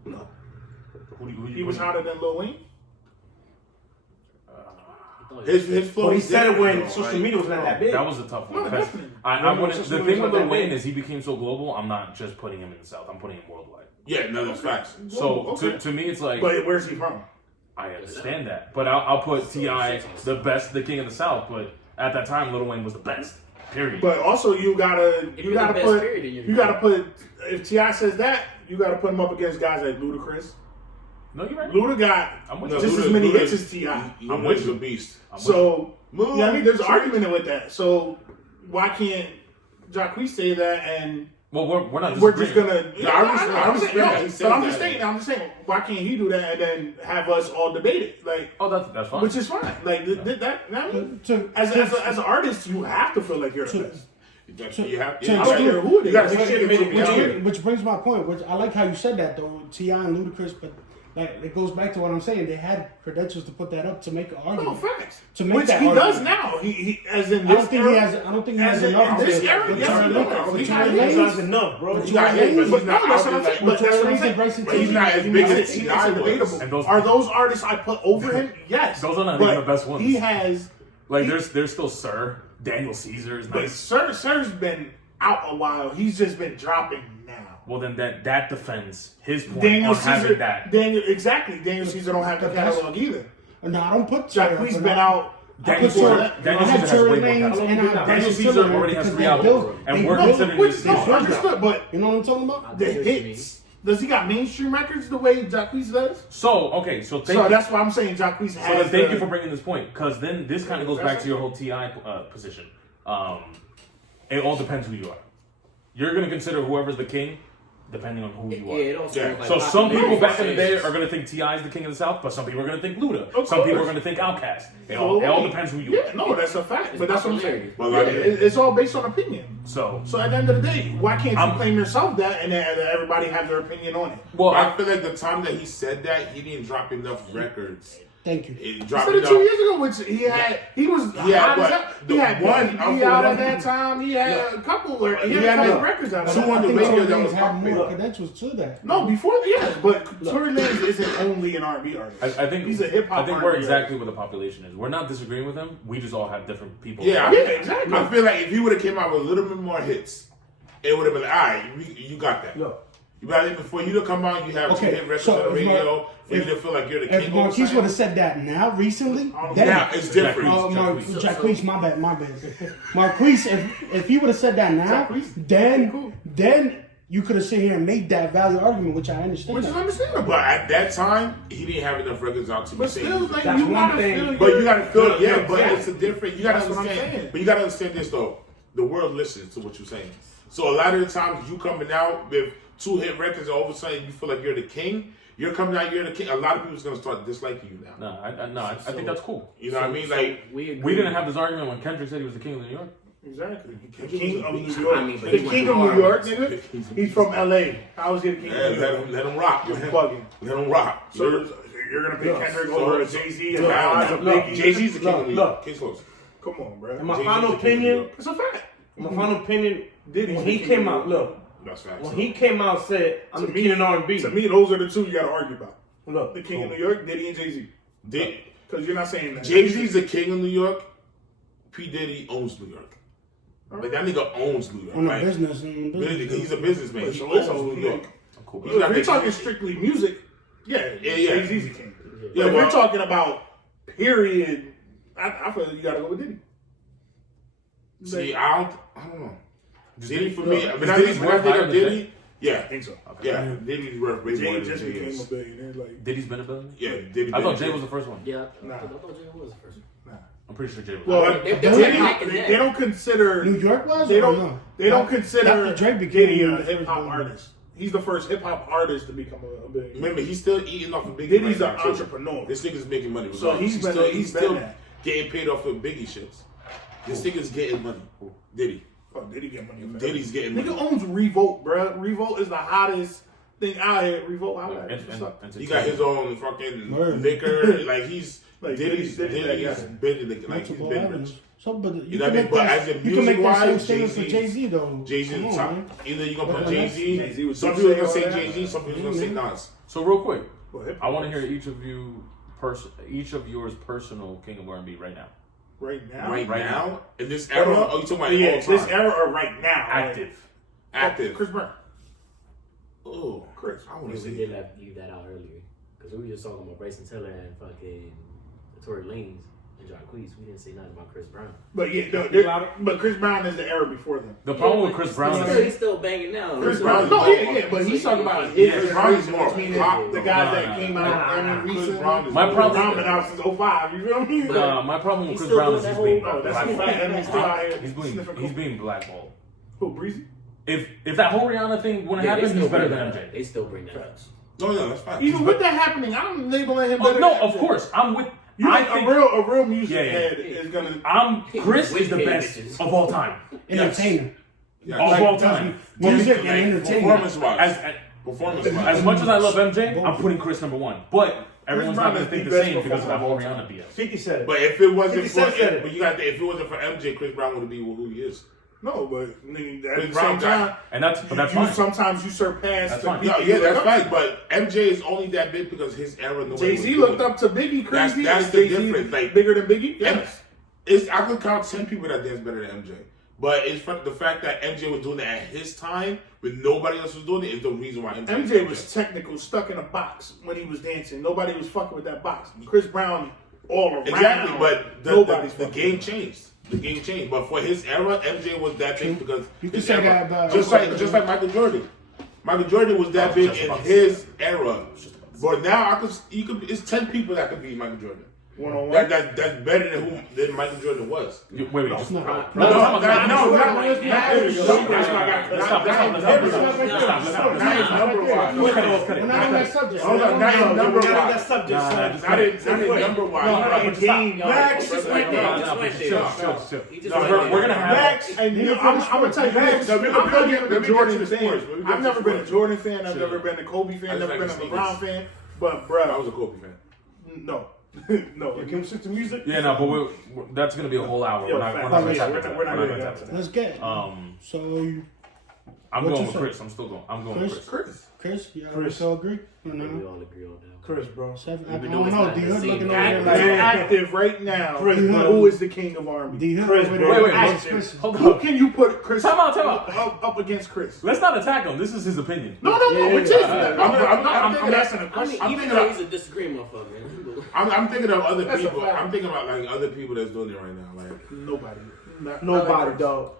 No. Who He was hotter than Lil Wayne. His flow. But he is said it different, when though, social like- media was not that big. That was a tough one. No, because definitely. I wouldn't, social the media thing with was Lil not Wayne big. is he became so global. I'm not just putting him in the South. I'm putting him worldwide. Yeah, no, that's facts. So Okay. to me, it's like But where's he from? I understand that, but I'll put T.I. the king of the South. But at that time, Lil Wayne was the best. Period. But also you gotta If you're the best put period, then you're you gotta put if T.I. says that, you gotta put him up against guys like Ludacris. no, you're right. Luda got I'm with just you. as many Luda- hits as T.I. I'm with Luda's you. a beast. So Move. yeah, I mean there's an argument with that. So why can't Jacquees say that and Well, we're not. we're just disagreeing. gonna. Yeah, I respect that he said But I'm that. just saying. Why can't he do that and then have us all debate it? Like, Oh, that's fine. which is fine. Like that. I mean, To- as an artist, you have to feel like you're the best. You have to- I don't care who it You gotta is. take it from Which, here. which brings my point. Which I like how you said that though, T.I. and Ludacris, but like it goes back to what I'm saying. They had credentials to put that up to make an No argument. facts. To make Which that he does argument. now. He as in I this don't think era, he has. I don't think he has as in enough. this to- era, but yes, Tory he Lanez- does. but He Tory got Lanez- hits. That's enough, bro. But you got hit, but he's But not no, that's out what I'm there saying. like. But that's what I'm saying. Bryson But he's Tiller. not as He big makes as it T.I. was. debatable. And those- Are those artists I put over him? Yes. Those are not But even the best ones. He has. Like there's still Sir Daniel Caesar is But nice. Sir's been out a while. He's just been dropping now. Well, then that defends his point Daniel on having Caesar. that. Daniel Caesar don't have the But that's- catalog either. No, I don't put Tory, Jacquees but been I- out. Daniel put Tory- Caesar, Daniel I have Caesar has Tory way more Lanez catalog. and I have Daniel Bryson Caesar Tiller already has because 3 they albums, built- and they we're built- considering Which this. no, his understood, but You know what I'm talking about? the hits. Does he got mainstream records the way Jacquees does? So okay, so thank So you. that's why I'm saying Jacquees So has. then thank the- you for bringing this point, because then this kind of goes back to your whole T.I. Position. It all depends who you are. You're gonna consider whoever's the king, depending on who you are. Yeah, it also Yeah. like So some people back in the day population. are gonna think T.I. is the king of the South, but some people are gonna think Luda. Of Some people are course. gonna think Outkast. It all depends who you are. Yeah, no, that's a fact. But that's what I'm saying. Well, Yeah, like, it's all based on opinion. So So at the end of the day, why can't you I'm- claim yourself that and then everybody have their opinion on it? well, I feel like the time that he said that, he didn't drop enough records. Thank you. He He dropped said it enough. 2 years ago, which he had. He was Yeah, hot as but hell. the He had one- he out at that time. He had a couple. He had a couple records out. Two Of on that. the I think radio Tory that Lanez was had popular. more credentials to that. No, before but Tory Lanez isn't only an R&B artist. I think he's a hip hop. I think we're exactly where the population is. We're not disagreeing with him. We just all have different people. Yeah, Yeah, exactly. I feel like if he would have came out with a little bit more hits, it would have been all right. You got that. Yo. You got it before you to come out. You have Okay, 2 hit records so on the if radio for you to feel like you're the If king. all the Marquise time. would have said that now recently, then Now it's different. Jacquees. Jacquees, my bad. Marquise, if he would have said that now, Jacquees? then you could have sit here and made that value argument, which I understand. Which is that. understandable. But at that time, he didn't have enough records out to be But saying. still, like, That's you one gotta thing. feel But you gotta feel, yeah, your but exact- it's a different, you gotta That's what I'm understand, saying. but you gotta understand this though, the world listens to what you're saying. So a lot of the times you coming out with 2 hit records, all of a sudden you feel like you're the king, you're coming out, you're the king, a lot of people's gonna start disliking you now. I think that's cool. You know what I mean? Like, We didn't have this argument when Kendrick said he was the king of New York. Exactly. The King king of of New New York. York. I mean, but The he king went of New hard. York, nigga. He's from LA. How is he the king yeah, of New York? let him rock, He's man. bugging. Let him rock. So you're gonna pick Kendrick so- over so- Jay-Z and Nas or look, Biggie? Jay-Z's the king of New York. Look. Case closed. Come on, bro. In my Jay-Z's final the king of New opinion, York. It's a fact. My final opinion, Diddy's when the he king came of out, look, That's facts. when he came out and said, I'm the king of R&B. To me, those are the two you got to argue about. Look, The king of New York, Diddy and Jay-Z. Because you're not saying that. Jay-Z's the king of New York. P. Diddy owns New York. Like, that nigga owns New York. On the Like, business. he's a businessman. He So owns it's New York. Cool. He's got If you're the- talking strictly music, yeah. Jay-Z's the king. Yeah, But if well- you're talking about period, I feel like you got to go with Diddy. See, I don't know. Diddy for me, Is when I Diddy's think of worth higher than Diddy, yeah, I think so. yeah, Diddy's worth way more Jay than just Jay became is. a billionaire. Like, Diddy's been a billionaire? Yeah, Diddy. I thought been- Jay was the first one. Yeah, Nah. I thought Jay was the first one. I'm pretty sure Jay was. well, They Diddy, back in that. they don't consider New York was? They or don't. no? They don't Dr. consider Dre became Diddy a the first hip hop one. artist. He's the first hip hop artist to become a billionaire. Remember, he's still eating off of Biggie. Diddy's right an now, too. entrepreneur. This nigga's making money. So he's been- he's been still that. getting paid off of Biggie shits. This nigga's getting money. Diddy. Oh, Diddy get money. for Diddy's everything. getting Nigga money. owns Revolt, bruh. Revolt is the hottest thing out here. Revolt, how about it? He got his own fucking Word. liquor. Like he's Like, Diddy's Diddy's that been like he's Multiple been avenues. rich. So, but You know what I mean? But as in you can make that same music-wise, statement for Jay-Z- Jay-Z though. Jay-Z Come the on, top. man. Either you gonna put But Jay-Z. Jay-Z was Some Dipset, people gonna all say that. Jay-Z. Some people gonna say Nas. So real quick, Well, hip I hop want to hear artist. each of yours personal king of R&B right now. right now. Right Right now, in this era, oh, you talking about Yeah, all time? this era or right now? Active. Active. Chris Brown. Oh, Chris. I want to We see. did leave that out earlier because we were just talking about Bryson Tiller and fucking Tory Lanez and Jacquees. We didn't say nothing about Chris Brown. But yeah, but Chris Brown is the era before them. The problem with Chris Brown He's is still banging now. Chris Brown- Brown, no, yeah, but he's talking about his Chris Brown is more meaning pop, the though. guys Nah, that nah, came nah, out and Chris recently. Brown is My more- problem- Brown been out since 05. You feel me? my problem with He's Chris still Brown doing is that he's whole- being Oh, that's a fact. And he's still out here sniffing he's coke. being blackballed. Who, Breezy? If that whole Rihanna thing wouldn't Yeah, they happen, still he's better bring than that up. MJ. They still bring that up. No, that's fine. Even with that happening, I'm labeling him. Oh better no, than of MJ. course, I'm with. You I think think a real music Yeah, yeah. head is gonna. Chris is the Wicked best bitches. of all time. Entertainer. Yeah, Of all time. Music and entertainment. Performance-wise. Performance-wise. As much as I love MJ, I'm putting Chris number one. But everyone's Brown not going is to think the the best same because of that whole performer. Rihanna BS. 50 said it. But if it wasn't 50 for, Cent said it. but you got if it wasn't for MJ, Chris Brown would be who he is. No, but nigga, at Chris the Brown same time, And that's you fine. sometimes you surpass. That's the fine. people Yeah, you yeah, look that's up right. But MJ is only that big because his era. Jay Z looked up to Biggie crazy. That's Is the Jay-Z difference. Like, bigger than Biggie? Yes. I could count 10 people that dance better than MJ. But it's the fact that MJ was doing it at his time when nobody else was doing it is the reason why MJ was technical, stuck in a box when he was dancing. Nobody was fucking with that box. Chris Brown all around. Exactly, but nobody's the fucking game with changed. The game changed. But for his era, MJ was that big because You can his say era, that about- just like Michael Jordan. Michael Jordan was that big in his era. But now it's 10 people that could beat Michael Jordan. one-on-one. That's better than Michael Jordan was. Wait, just No. That's why I got number-wise. We're not on that subject. Hold on, not in number-wise. subject, Not in number-wise. Max just went there. We're gonna have Max, and I'm gonna tell you this. No, we I'm can not get a Jordan to fan. sports. We can get I've to never been a sports. Jordan fan. I've Sure. never been a Kobe fan. I Never just been like a the LeBron sneakers. fan. But I bro, was a Kobe fan. no, no. Can we switch to music? Yeah, no, but that's gonna be a whole hour. Yo, We're not fact. gonna Yeah, tap we're into not- that. we're not We're gonna tap get into Let's get. that. So I'm What going you with say? Chris. I'm going with Chris. Chris. Chris, y'all Chris. all agree? Or We no? all agree on that. Chris, bro. Seven. I Even don't though it's know. not D the Hood same looking over guy. there Active, like. active right now. Chris, Who is the king of R&B? D Hood Chris, over bro. there. Wait, Active. hold Who on. can you put Chris Time out. up against Chris? Let's not attack him. This is his opinion. No, Yeah, which is that? I'm I'm asking a I question. mean, I'm even thinking though of- he's a disagreeing motherfucker. I'm thinking of other That's a people. fact. I'm thinking about like other people that's doing it right now. Like Nobody. Nobody, dog.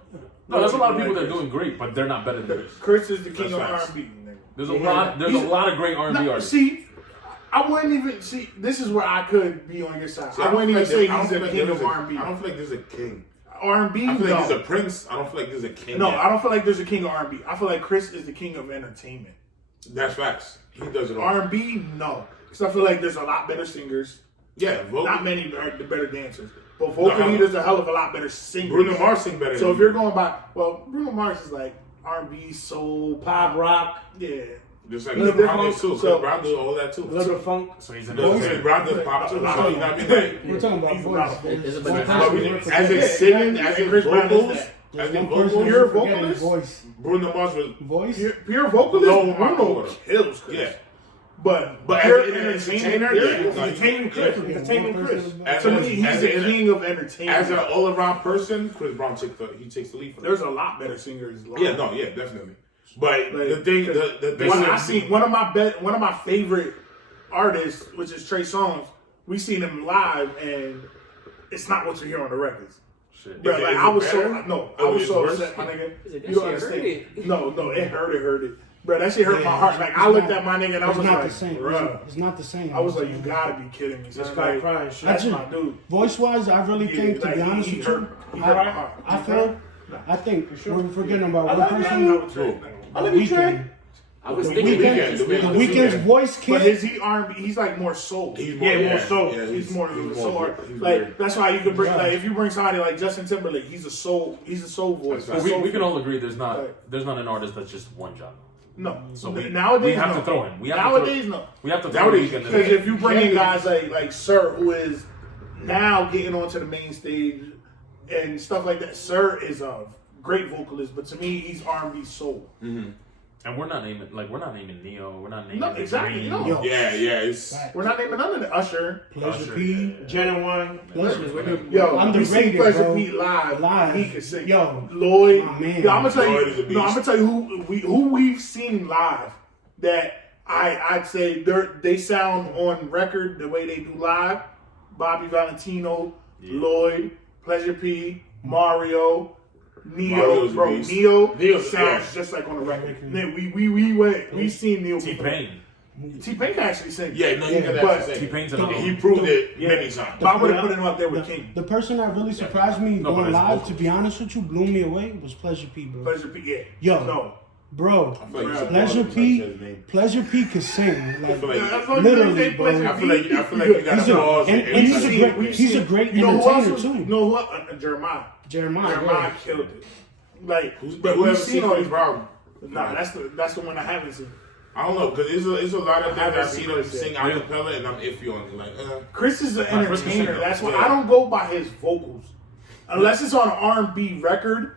No, there's a lot of people that are doing great, but they're not better than Chris. Chris is the king That's of facts. R&B. nigga. There's a lot of great R&B No, artists. see, I wouldn't even see. This is where I could be on your side. I wouldn't even say he's the king of R&B. I don't feel like there's a king. R&B, I feel like no. there's a prince. I don't feel like there's a king. No, yet. I don't feel like there's a king of R&B. I feel like Chris is the king of entertainment. That's facts. He does it all. R&B, no, because I feel like there's a lot better singers. Yeah, vocal. Not many are the better dancers, but vocally, there's a hell of a lot better singers. Bruno Mars sing better. So than if you're you. going by, well, Bruno Mars is like R&B, soul, pop, rock. Yeah. Just like Little Chris Brown different. is too. Chris So- Brown does all that too. A little bit of funk. So he's in Chris Brown does pop too. So, you know what I mean? Like, We're talking about He's voice. about- There's it's one about- person but worth for as in that. singing, as in Chris Brown is vocals, that. I think One person Pure you're forgetting, vocalist? voice. Bruno Mars was. Voice? Pure vocalist, No, Bruno order. kills Chris. Yeah. But But pure as an entertainer, entertainer, yeah. Entertaining Chris. Entertaining Chris. As To an- me, he's as the an- king of entertainment. As an all-around person, Chris Brown takes the lead for that. There's a lot better singers. Live. Yeah, no, yeah, definitely. But Like, the thing, When I see one of my favorite artists, which is Trey Songz, we seen him live, and it's not what you hear on the records. Shit. Bro, Is it- like is I it was better? so no, I Oh, was it's so worse? upset, my nigga. Is it that You don't shit understand? hurt No, it hurt it. Bro, that shit hurt Yeah, my heart. Like I it's looked not- at my nigga and I It's was not like, the same. bruh. It's not the same. I was like, you gotta be kidding me. This son. guy Like, crying shit. That's I my just- dude. Voice wise, I really Yeah, think, to like, be honest he with hurt- you, he hurt my heart. I feel, I think we're forgetting about I one love person. you. I love you, Trey. I was The thinking Weeknd, that. the The Weeknd's voice But kid. is he R&B? He's like more soul. He's more soul. Yeah, He's more of a soul. he's Like weird. that's why you could bring Yeah. like if you bring somebody like Justin Timberlake, he's a soul voice. That's A We soul can voice. all agree there's not Right. an artist that's just one genre. No. So we nowadays have no. to throw him. We have Nowadays to no. throw, we have to throw Nowadays, Weeknd in Because there. if you bring in guys like Sir, who is now getting onto the main stage and stuff like that, Sir is a great vocalist, but to me, he's R&B soul. And we're not naming Neo. We're not naming No, exactly, Dream. no. Yo, Yeah, it's We're not naming none of the Usher. Pleasure Usher. P. Genuine. Yo, Underrated, we seen Pleasure bro. P live. Live. He can sing. Yo, Lloyd. my man. Yo, I'm gonna tell Lloyd is a you. beast. No, I'm gonna tell you who we've seen live that I'd say they sound on record the way they do live. Bobby Valentino, Lloyd, Pleasure P, Mario, Neo, Mario's a bro. beast. Neo Neo's- sounds yeah. just like on the record. Then we seen Neo. T-Pain. T-Pain can actually sing. yeah, no, you got but that. T-Pain's And another he one. proved it many times. But I would have put him up there with King. The person that really surprised me No, but going his live, vocals. to be honest with you, blew me away was Pleasure P, bro. Pleasure P, yeah. Yo. No. Bro, I feel like you said Pleasure Mario's P, like his name. Pleasure P could sing. Like, feel like- That's what literally, you bro. say, I feel like you gotta He's a- pause and it. he's a Every great- time. he's a great you know who else entertainer, was- too. You know what? Jeremiah. Jeremiah. Jeremiah yeah. killed it. Like, Who's but whoever we've seen seen all Chris these. Brown? Nah, that's the one I haven't seen. I don't know, because it's a lot of things haven't I seen see them Chris yet. sing acapella and I'm iffy on it. Like, Chris is an Nah, Chris can entertainer. sing, That's why yeah. I don't go by his vocals, unless it's on an R&B record.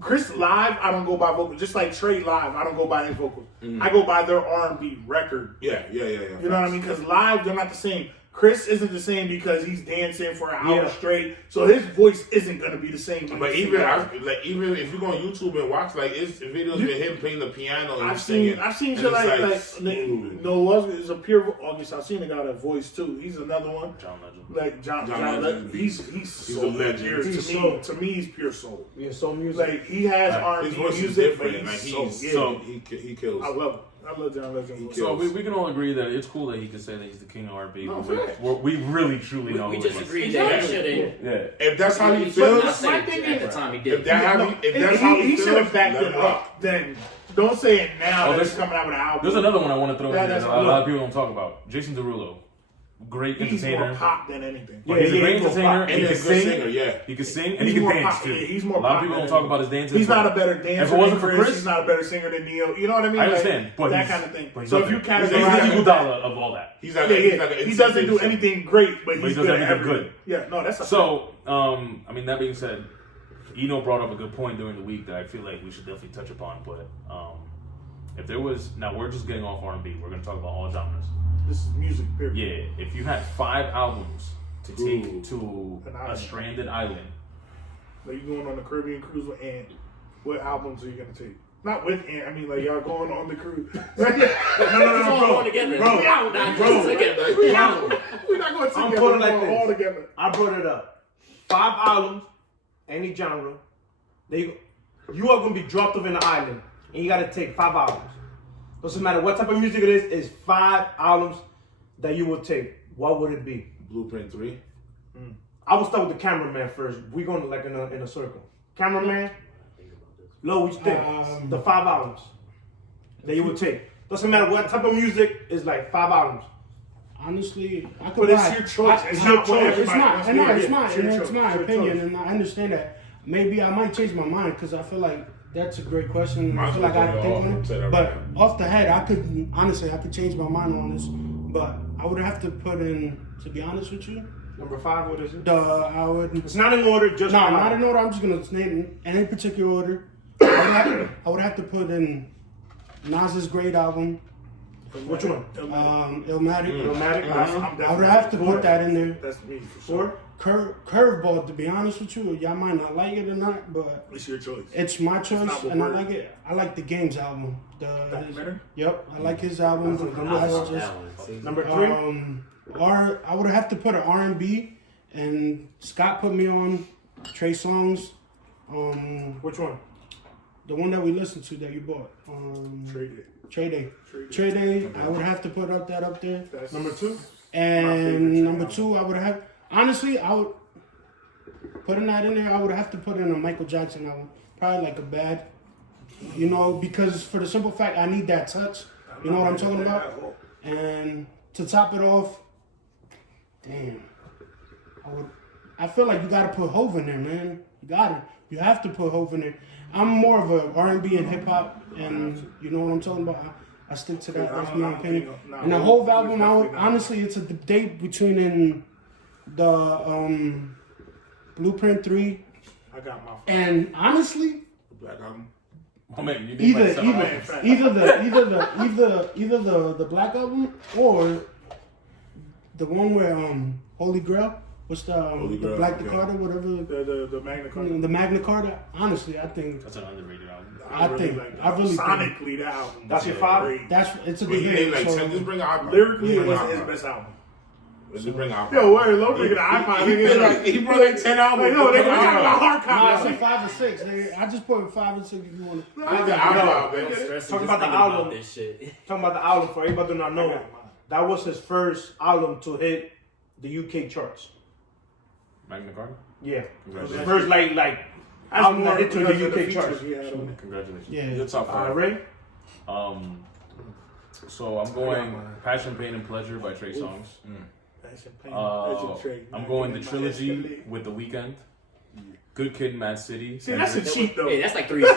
Chris live, I don't go by vocals. Just like Trey live, I don't go by his vocals. I go by their R&B record. yeah. You know what I mean? Because live, they're not the same. Chris isn't the same because he's dancing for an hour straight, so his voice isn't gonna be the same. when But he's even singing. even if you go on YouTube and watch it's videos with him playing the piano and I've singing. seen and shit it's like no, August is a pure August. I've seen a guy that voice too. He's another one. John Legend. Like John Legend. Legend. He's soul. a legend. Pure. He's To soul. me, to me, he's pure soul. Yeah, soul music. Like he has his R&B voice is music, but different. Like he's soul. he's Yeah. so he kills. I love him. I love John Legend. He So kills. we can all agree that it's cool that he can say that he's the king of R&B. No, but fact. we really truly know We who just he is. agreed that he shouldn't. Yeah. If that's how he He should not feels, say it at the time he did. if that No, how if that's how he he should have feels, backed let it him up. Then don't say it now. Oh, that there's- he's coming out with an album. There's another one I want to throw in Yeah, there that's that a lot cool. of people don't talk about. Jason Derulo. Great He's more entertainer. pop than anything. But he's a great he's more entertainer. pop. He And can he's a good sing. singer, yeah. He can sing and He's he can more dance pop- too. yeah, he's more a lot of pop people don't than- talk about his dancing. He's not a but better dancer if it wasn't than for Chris. Chris, He's not a better singer than Neo. You know what I mean? I understand, but that he's- kind of thing. but he's So up if you there. He's the categorize Iggy him, Gudala of all that. He's like yeah, he's like he doesn't do anything great, but he he's does good at everything everything. good. Yeah, no, that's a So, I mean, that being said, Eno brought up a good point during the week that I feel like we should definitely touch upon. But if there was, now we're just getting off R&B. We're going to talk about all genres. This is music, period. Yeah, if you had 5 albums to take Ooh. to An a island. stranded island, Like you going on the Caribbean cruise with Ant. What albums are you gonna take? Not with Ant. I mean, like y'all going on the cruise. No, it's all going together. Bro, Not bro, just together. We're not going together. I'm We're putting it like going this. all together. I brought it up. 5 albums, any genre. You are gonna be dropped off in the island, and you gotta take 5 albums. Doesn't matter what type of music it is. It's 5 albums that you will take. What would it be? Blueprint 3. I will start with the cameraman first. We're going like in a circle. Cameraman, Lo, what you think? The 5 albums that you would take. Doesn't matter what type of music. It's like 5 albums. Honestly, I could But it's ride. your choice. It's not not what It's everybody not. wants And to no, hear. it's not. It's your And it's choice. my It's your opinion, choice. and I understand that. Maybe I might change my mind because I feel like that's a great question. And I Mine's feel like I gonna gotta throw think you on off. I'll say it. that But right off the head, I could honestly change my mind on this. But I would have to put in, to be honest with you, Number 5, what is it? I would. It's not in order, just No, five. not in order. I'm just gonna name in any particular order. I would have to put in Nas's great album. Which one? Illmatic. Illmatic? I would have to put that in there. That's me. For Curveball, to be honest with you, y'all might not like it or not, but It's your choice. it's my choice, not what and I we're- like it. I like the Games album. Documentary? Yep, I like his album. That's I That's love just- that one. See? number 3? I would have to put an R&B, and Scott put me on Trey Songz. Which one? The one that we listened to that you bought. Trade it. Trey Day. Trade it. Trey Day. I would have to put that up there. That's Number 2? my favorite And Trey number album. 2, I would have. Honestly, I would putting that in there. I would have to put in a Michael Jackson album, probably like a Bad. You know, because for the simple fact, I need that touch. You know what I'm talking about? And to top it off, damn, I feel like you gotta put Hov in there, man. You have to put Hov in there. I'm more of a R&B and hip hop, and you know what I'm talking about. I stick to that. That's my opinion. And the whole album, honestly, it's a debate between the Blueprint 3 I got my and honestly, Black album. Oh man, you need like either the Black album or the one where Holy Grail. What's the Holy Grail, Black okay. Carta, whatever. the Magna Carta. The Magna Carta. Honestly, I think That's an underrated album. I think sonically that album. That's your 5? it's a Wait, he debate. named like so- 10. Just bring an iPod. Lyrically, it Bring was an his iPod. best album. Just bring an iPod. Yo, word, low nigga, the iPod. He brought like 10 albums. Like, no, they were talking about hard No, I copy. said 5 or 6. I just put 5 and 6 if you want to. I need the iPod, Don't man. stress Talk me, about just the thinking album. this shit. Talking about the album, for everybody do not know, that was his first album to hit the UK charts. Magna Carta. Yeah. It was his Congratulations. first, like album that hit to because the of UK features charts. he had on it. Congratulations. Yeah. Your top 5. Ray? So I'm going Passion, Pain, and Pleasure by Trey Songz. I'm going the trilogy with The Weeknd. Good Kid, Mad City. See, that's a cheat though. Hey, that's like 3. You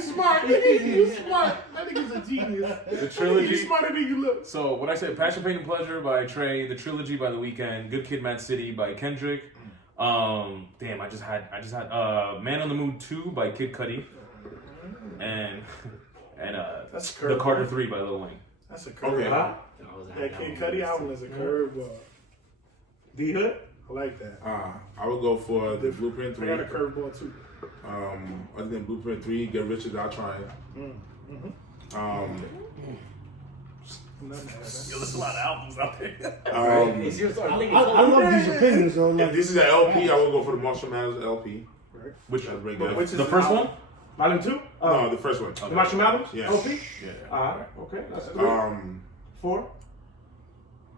smart, nigga. You smart. That nigga's a genius. The You trilogy. smarter than you look. So what I said, Passion, Pain, and Pleasure by Trey, the trilogy by The Weeknd, Good Kid, Mad City by Kendrick. Damn, I just had Man on the Moon 2 by Kid Cudi, and That's a The curve. Carter 3 by Lil Wayne. That's a curve. Okay. That Kid Cudi album is a curveball. D Hood? I like that. I would go for the Blueprint I 3. got a curveball too. Other than Blueprint 3, Get Rich or Die Trying. Yo, there's a lot of albums out there. I love these opinions though. If Like, this is an LP, I would go for the Marshall Mathers LP. Right. Which I'd bring But that. which is the first one? Volume 2? No, the first one. The Marshall Mathers? Yeah. LP? Yeah. Alright, okay. That's 3. 4?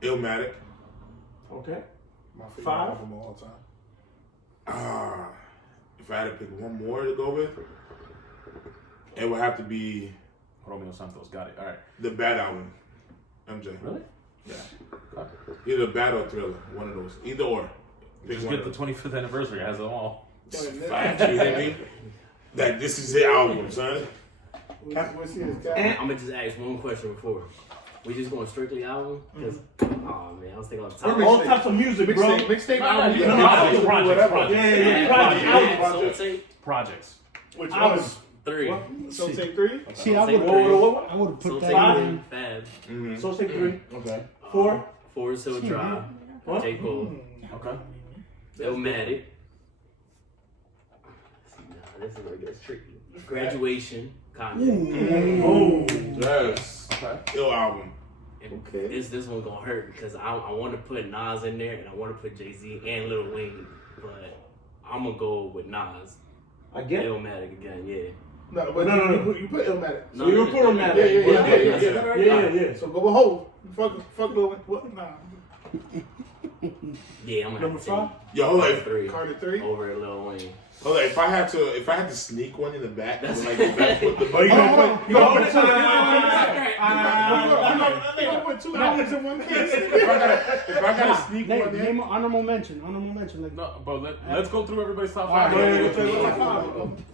Illmatic. Okay. My favorite 5? album of all time. If I had to pick one more to go with, it would have to be Romeo Santos. Got it. All right. the Bad album. MJ. Really? Yeah. Either Bad or Thriller. One of those. Either or. Pick Just one get of the those. 25th anniversary. It has them all. Fact, you hear me? That this is his album, son. What's his I'm gonna just ask one question before. We just going strictly album? Because, oh man, I was thinking on the top. All types of music, bro. Mixtape No, album. no, projects. Projects. Projects. Which Albums. was 3. So take 3. see, I Say would three. have So put take that 3. in. Fab. So take 3. Okay. 4. Forest Hill Drive. What? J. Cole. Okay. Illmatic. This is where it gets tricky. Graduation. Kanye. Oh. Yes. Okay. Ill album. And this one gonna hurt because I want to put Nas in there and I want to put Jay-Z and Lil Wayne, but I'm gonna go with Nas. Again? Illmatic again, yeah. No, but No. You put Illmatic. So you put on that. Yeah. So go with Hov. Fuck Lil Wayne. What? Nah. Yeah, I'm gonna Number have to 5? Yo, hold on. take 3 Carter 3. over Lil Wayne. Hold on. If I had to sneak one in the back, like the back, put the Oh, you button. gonna put? You gonna put They gonna put 2 albums in one case. If I gotta sneak one in, Name honorable mention. Like, No, but let's go through everybody's top Alright, five. yeah, With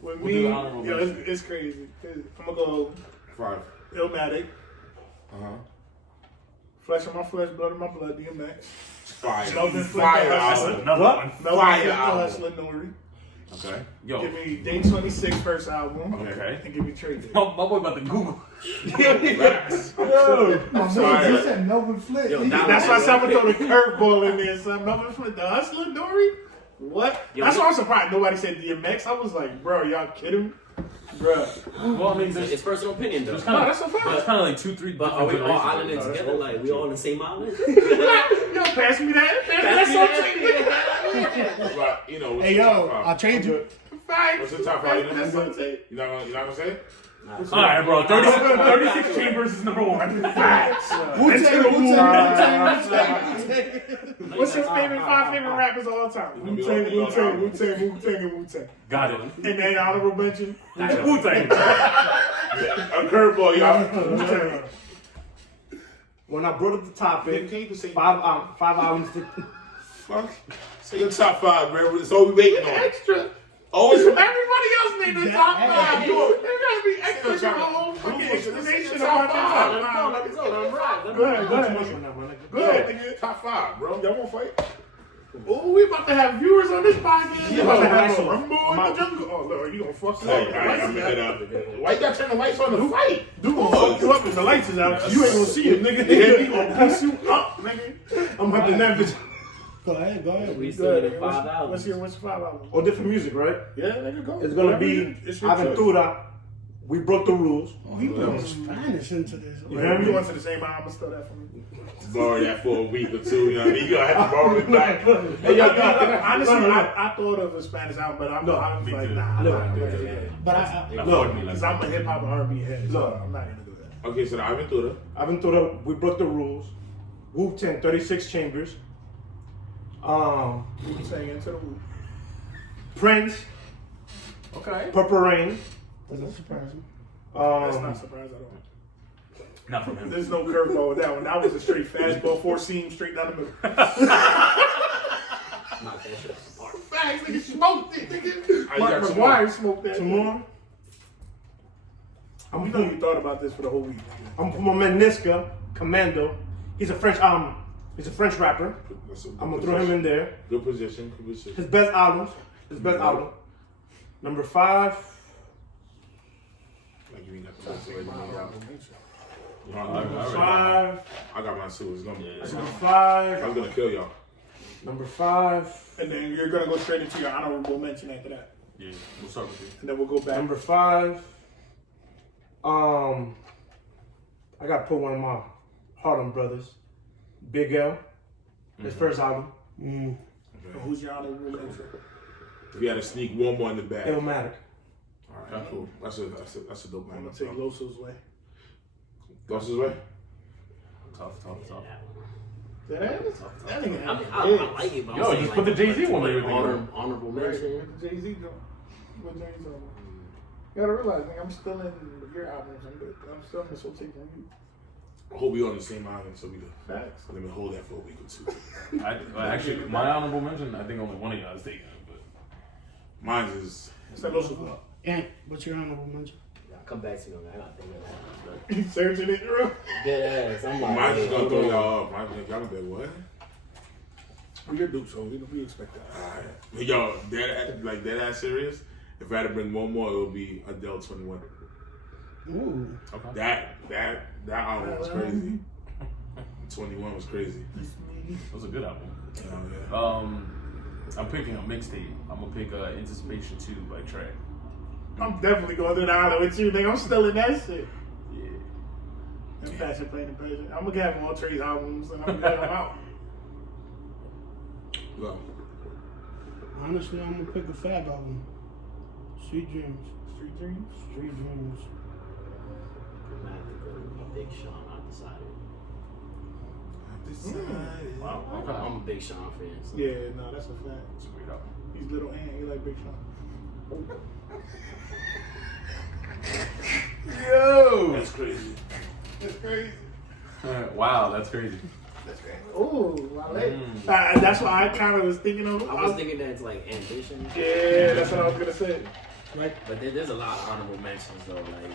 We'll me, do the honorable yo, mention. it's crazy. I'm gonna go 5. Illmatic, Flesh of my flesh, blood of my blood, DMX. Fire. Melvin Flint, Fire the album. Hustler. Another one. Melvin Fire Flint, the album. Hustler, Nori. Okay. Yo. Give me Day 26 first album. Okay. And give me Trey Day. My boy about to Google. Facts. My Sorry. man, you said Melvin Flint. Yo, He- That's why someone throw the curveball in there, son. Melvin Flint, the Hustler, Nori? What? Yo, That's why I'm surprised nobody said DMX. I was like, bro, y'all kidding me? Bruh. Well, I mean, It's personal opinion, though. there's No, kind that's a of fact. like 2-3 But are we all generations. islanding together? Like, we all on the same island? Yo, pass me that. Pass me that. Right, you know, what's Hey, your yo, top five? I'll change it. Facts. What's your top five? You That's know? what I'm saying. You're not gonna say it? All right, bro. 36 chambers is number one. Facts. What's your favorite 5 favorite rappers of all time? Wu-Tang, Wu-Tang, Wu-Tang, Wu-Tang, and Wu-Tang. Got it. And then honorable mention. Wu-Tang. A curveball, y'all. Wu-Tang. When I brought up the topic, Can you just say 5 albums. fuck? Say your top 5, man. That's all we waiting on. Extra. Always Everybody else named the top 5. you There gotta be extra for my whole fucking explanation about the top 5. Go ahead, go ahead. Go ahead, nigga. top 5, bro. Y'all wanna fight? Oh, we about to have viewers on this podcast. We about to have a rumble in the jungle. Oh, Lord, you gonna fuck us Hey, up. I'm gonna get up. Why you gotta turn the lights on to fight? Dude gonna fuck you up if the lights is out. You ain't gonna see it, nigga. He gonna piece you up, nigga. I'm about to never. Go ahead. We still in 5 albums. What's your 5 album? Or different music, right? Yeah, nigga, go. It's gonna Whatever be you- it's your choice. Aventura. We broke the rules. Oh, he put Spanish into this. Whatever you want to the same album, still that for me. Borrow that for a week or two, you know what I mean? You gonna have to borrow it back. Hey, yo, honestly, I thought of a Spanish album, but I'm like, nah, I'm not gonna do that. But I Because I'm a hip hop and R&B head, so I'm not gonna do that. Okay, so the Aventura. Aventura, we broke the rules. Wu-Tang, 36 chambers. You saying into the roof. Prince, Okay. Purple Rain. doesn't surprise me. That's not surprised at all. Not from him. There's no curveball with that one. That was a straight fastball, 4 seam, straight down the middle. Knock that shit apart. Facts, nigga, smoked it, nigga. I Mark got some McGuire more. smoked that. Some more. You know you thought about this for the whole week. I'm put my man Niska, Commando. He's a French rapper. That's a good I'm gonna throw him in there. Good position. Good position. His best album. Number 5. Like you ain't got the best way to make it out. You know, Alright. 5. I got mine too. It's gonna be. Number 5. I'm gonna kill y'all. Number 5. And then you're gonna go straight into your honorable mention after that. Yeah, we'll start with you. And then we'll go back. Number 5. I gotta put one of my Harlem brothers, Big L. His first album, Who's your honorable mention? If you had to sneak one more in the back. Illmatic. Alright, cool. That's a dope I'm one. gonna take Loso's way. Goes his way? Tough. That ass? That nigga I mean, had I like it, but Yo, I'm saying, just put the Jay-Z one there. Honorable mention. Jay-Z joint. What Jay-Z album? You gotta realize, nigga, I'm still in your albums. I'm still in the soul tape on you. I hope we on the same island so we can Facts. let me hold that for a week or 2. Actually, my honorable mention, I think only one of y'all is taking it, but Mine is It's that Loso. And what's your honorable mention? I'll come back to you on that. I gotta think of that. You searching it, bro? Dead ass. I'm like, mine's just gonna hey, throw hold on. y'all off. Mine's gonna y'all gonna be what? We your Duke, so we expect that. Alright. Yo, that ass serious? If I had to bring one more, it would be Adele 21. Ooh. That album was crazy. 21 was crazy. it was a good album. Yeah. I'm picking a mixtape. I'm gonna pick Anticipation 2 by Trey. I'm definitely going to the island with you, nigga. I'm still in that shit. Yeah. And Passion, Pain, and Passion. I'm gonna have all Trey's albums and I'm gonna have them out. Go. Honestly, I'm gonna pick a Fab album. Sweet Dreams. Street Dreams. Sweet Dreams. I have to go with a Big Sean. I decided. Wow. Okay. I'm a Big Sean fan. So. Yeah, no, that's a fact. It's a great album. He's little Ant. He like Big Sean. Yo! That's crazy. That's crazy. Wow, that's crazy. That's crazy. Ooh, Wale. That's why I kind of was thinking of. I was thinking that it's like Ambition. Yeah, that's what I was gonna say. Like, But there's a lot of honorable mentions though. Like,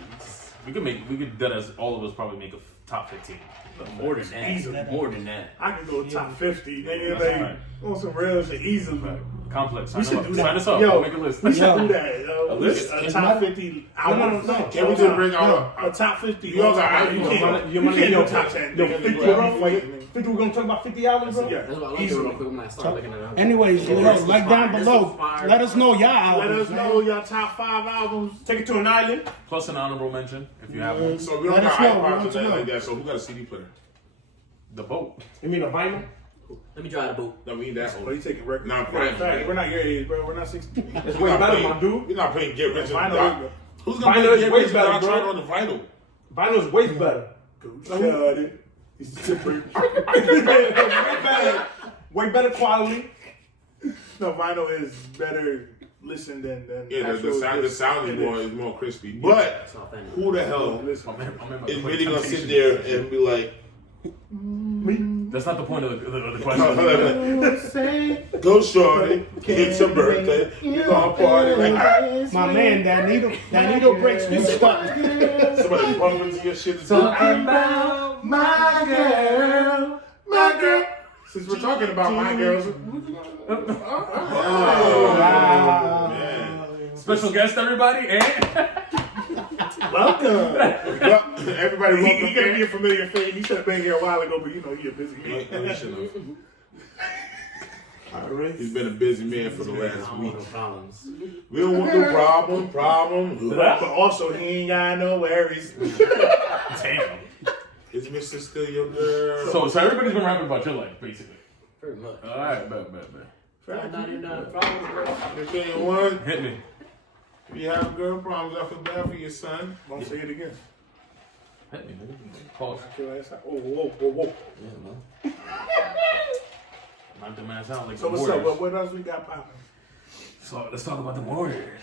We could that as all of us probably make a top 15. More than that. Easily. More than that. I can go top 50. Nigga, That's like, right. on some real shit, easily. Right. Complex. We Sign should us do up. that. Sign us up. Yo, We'll make a list. We should Yo. do that. Yo. A list? A It's top not- 50 albums. No. Can we just bring out A top 50. You also have- you you can't you do yo, top 10. Yo, nigga. 50, You bro. ain't fighting, nigga. 50, we're gonna talk about 50 albums, bro? Yeah. That's what I like Easily. real quick when I start looking at it. Anyways, Yeah, yo, this was like fire. down This below. was fire. Let us know y'all Let albums. us know your top 5 albums. Take it to an island. Plus an honorable mention if you have one. So we don't Let us got know, we iPods want and to nothing know. like that. So who got a CD player? The boat. You mean a vinyl? Let me drive the boat. No, we need that But one. you taking records. Not Matter of fact, vinyl. we're not your age, bro. We're not 16. It's way better, my dude. We're not playing Get Rich and Vinyl Die. is- Who's gonna Vinyl play is Get way Rich and better, Die bro. trying on the vinyl? Vinyl's way better. Got it. He's different. Way better quality. No, vinyl is better listened than Yeah, the actual sound it is more crispy. But It's not funny. who the hell Listen. is really gonna sit there and be like, That's not the point of the question. go shorty, it's your birthday, you gonna party like My man, that needle breaks me stuck. somebody bumping into your shit. Talking about my girl, my girl. Since we're talking about my girls, Oh, man. Special guest, everybody, and welcome. Well, everybody He welcome. gonna be a familiar face. He should have been here a while ago, but you know he a busy No, man. he shouldn't have. Alright. He's been a busy man for the I last don't week. want no problems. We don't want no problem. But also he ain't got no worries. damn. Is Mr. still your girl? So everybody's been rapping about your life, basically. Pretty much. All right, bet. Not in problems, bro. If anyone, Hit me. if you have girl problems, I feel bad for your son. Won't say it again. Hit me, nigga. Pause. Your ass out. Whoa. Yeah, man. Knock them ass out like So the what's Warriors. up? What else we got popping? So let's talk about the Warriors.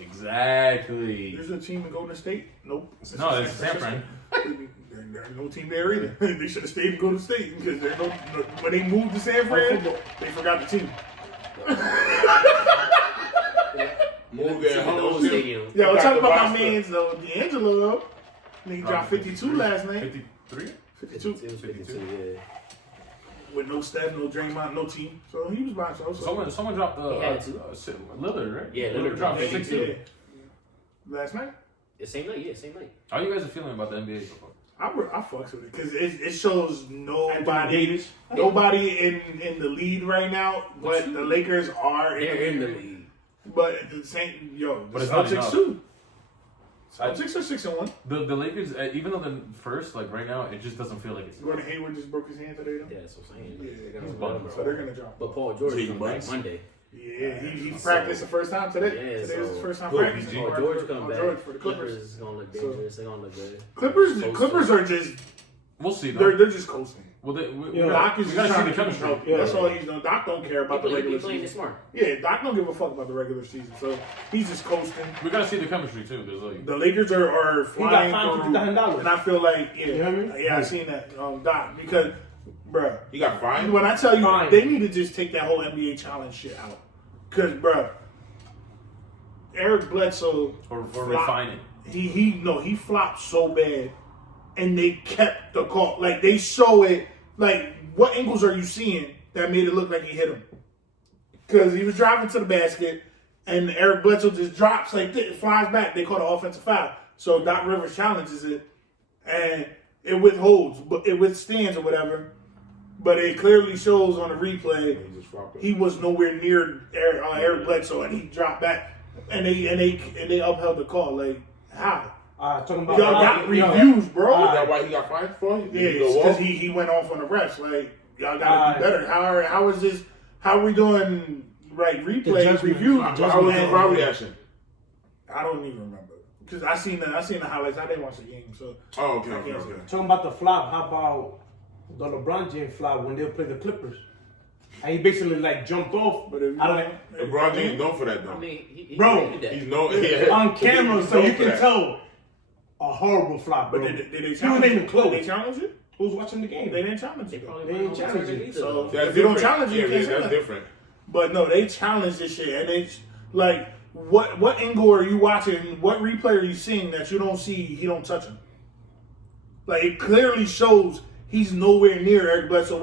Exactly. There's a team in Golden State? Nope. No, it's San Fran. There's no team there either. They should have stayed in Golden State because there's no. When they moved to San Fran, they forgot the team. Move It's that in the home old shit. stadium. Yeah, we're Got talking the about my roster. man's though, D'Angelo. He dropped 52 last night. 53? 52 It was 52, yeah. with no Steph, no Draymond, no team. So he was by himself. So Someone dropped He had to. Lillard, right? Yeah, Lillard Lillard dropped dropped 52. yeah. Last night, The same night, yeah, same night. How you guys are feeling about the NBA so far? I fucks with it because it shows Anthony nobody in the lead right now, but the Lakers are They're in the league. But at the same, the But it's not Celtics enough. too. Celtics are 6-1. The Lakers, even though they're first, like right now, it just doesn't feel like it's. Gordon Hayward just broke his hand today, though. Yeah, that's what I'm saying. Yeah, They're he's gonna bugging, So they're gonna drop. But Paul George is Jake coming back Bucks. Monday. Yeah, he So- practiced the first time today. Yeah, Today was his so- first time Who, practicing. PG? Paul George come Paul back. George for the Clippers Clippers. is gonna look So- dangerous. They're gonna look good. Clippers are just We'll see though. they're just coasting. Well, Doc is we just gotta see trying the to chemistry. help. Yeah, that's all he's doing. Doc don't care about the He regular playing it season. smart. Yeah, Doc don't give a fuck about the regular season, so he's just coasting. We gotta see the chemistry too. There's like The Lakers are He flying got through, $50,000. and I feel like You know what I mean? I seen that Doc because, bruh, He got fined. when I tell you Fine. they need to just take that whole NBA challenge shit out, cause bruh, Eric Bledsoe or flop- refining. he flopped so bad, and they kept the call. Like they show it. Like what angles are you seeing that made it look like he hit him? Because he was driving to the basket, and Eric Bledsoe just drops like this, flies back. They call it offensive foul. So Doc Rivers challenges it, and it withholds, but it withstands or whatever. But it clearly shows on the replay He just flopped it. he was nowhere near Eric Bledsoe, and he dropped back, and they upheld the call. Like how? Talking about Y'all got reviews, bro. Is that why he got fined for? Did Yeah, he go because off? he went off on the refs. Like y'all gotta do better. How is this? How are we doing? Right, replay judgment. review. The How was the And crowd reaction? I don't even remember because I seen the highlights. I didn't watch the game, so Oh, okay. Talking about the flop, how about the LeBron James flop when they play the Clippers? And he basically like jumped off. but if I like LeBron James known for that I though. mean, he Bro, did that. He's known on camera, so you for can that. tell a horrible flop. but Bro. did they He wasn't challenge even it? close. Did they challenge it? Who's watching the game? They didn't challenge They it. probably They wouldn't ain't overturn challenge it it. either. So That's if you don't different. challenge it, you Yeah, can't say that's that. different. But no, they challenged this shit, and they like what angle are you watching? What replay are you seeing that you don't see? He don't touch him. Like it clearly shows he's nowhere near Eric Bledsoe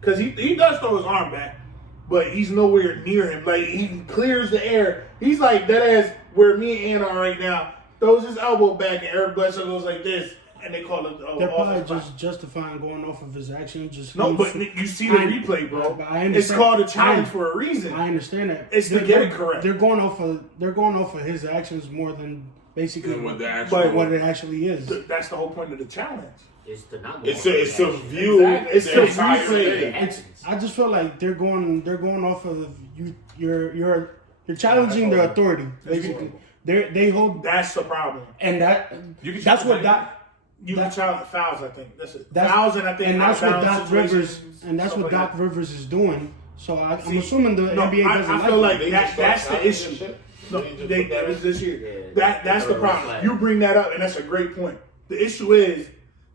because he does throw his arm back, but he's nowhere near him. Like he clears the air. He's like that ass where me and Ann are right now. Throws his elbow back and Eric Bledsoe goes like this, and they call it. They're probably just justifying going off of his action. But you see the replay, bro. But I it's called a challenge for a reason. I understand that. It's to get it correct. They're going off of his actions more than basically what it actually is. That's the whole point of the challenge. It's to not. It's to view. It's to replay. I just feel like they're going off of you're challenging the authority basically. They hold. That's the problem. And that's what You can challenge fouls, I think. That's it. That's, fouls, and I think and that's what Doc situations, Rivers and that's what Doc like Rivers is doing. So I'm assuming the NBA doesn't I feel like They that's the issue. No, that was this year. That's the problem. You bring that up, and that's a great point. The issue is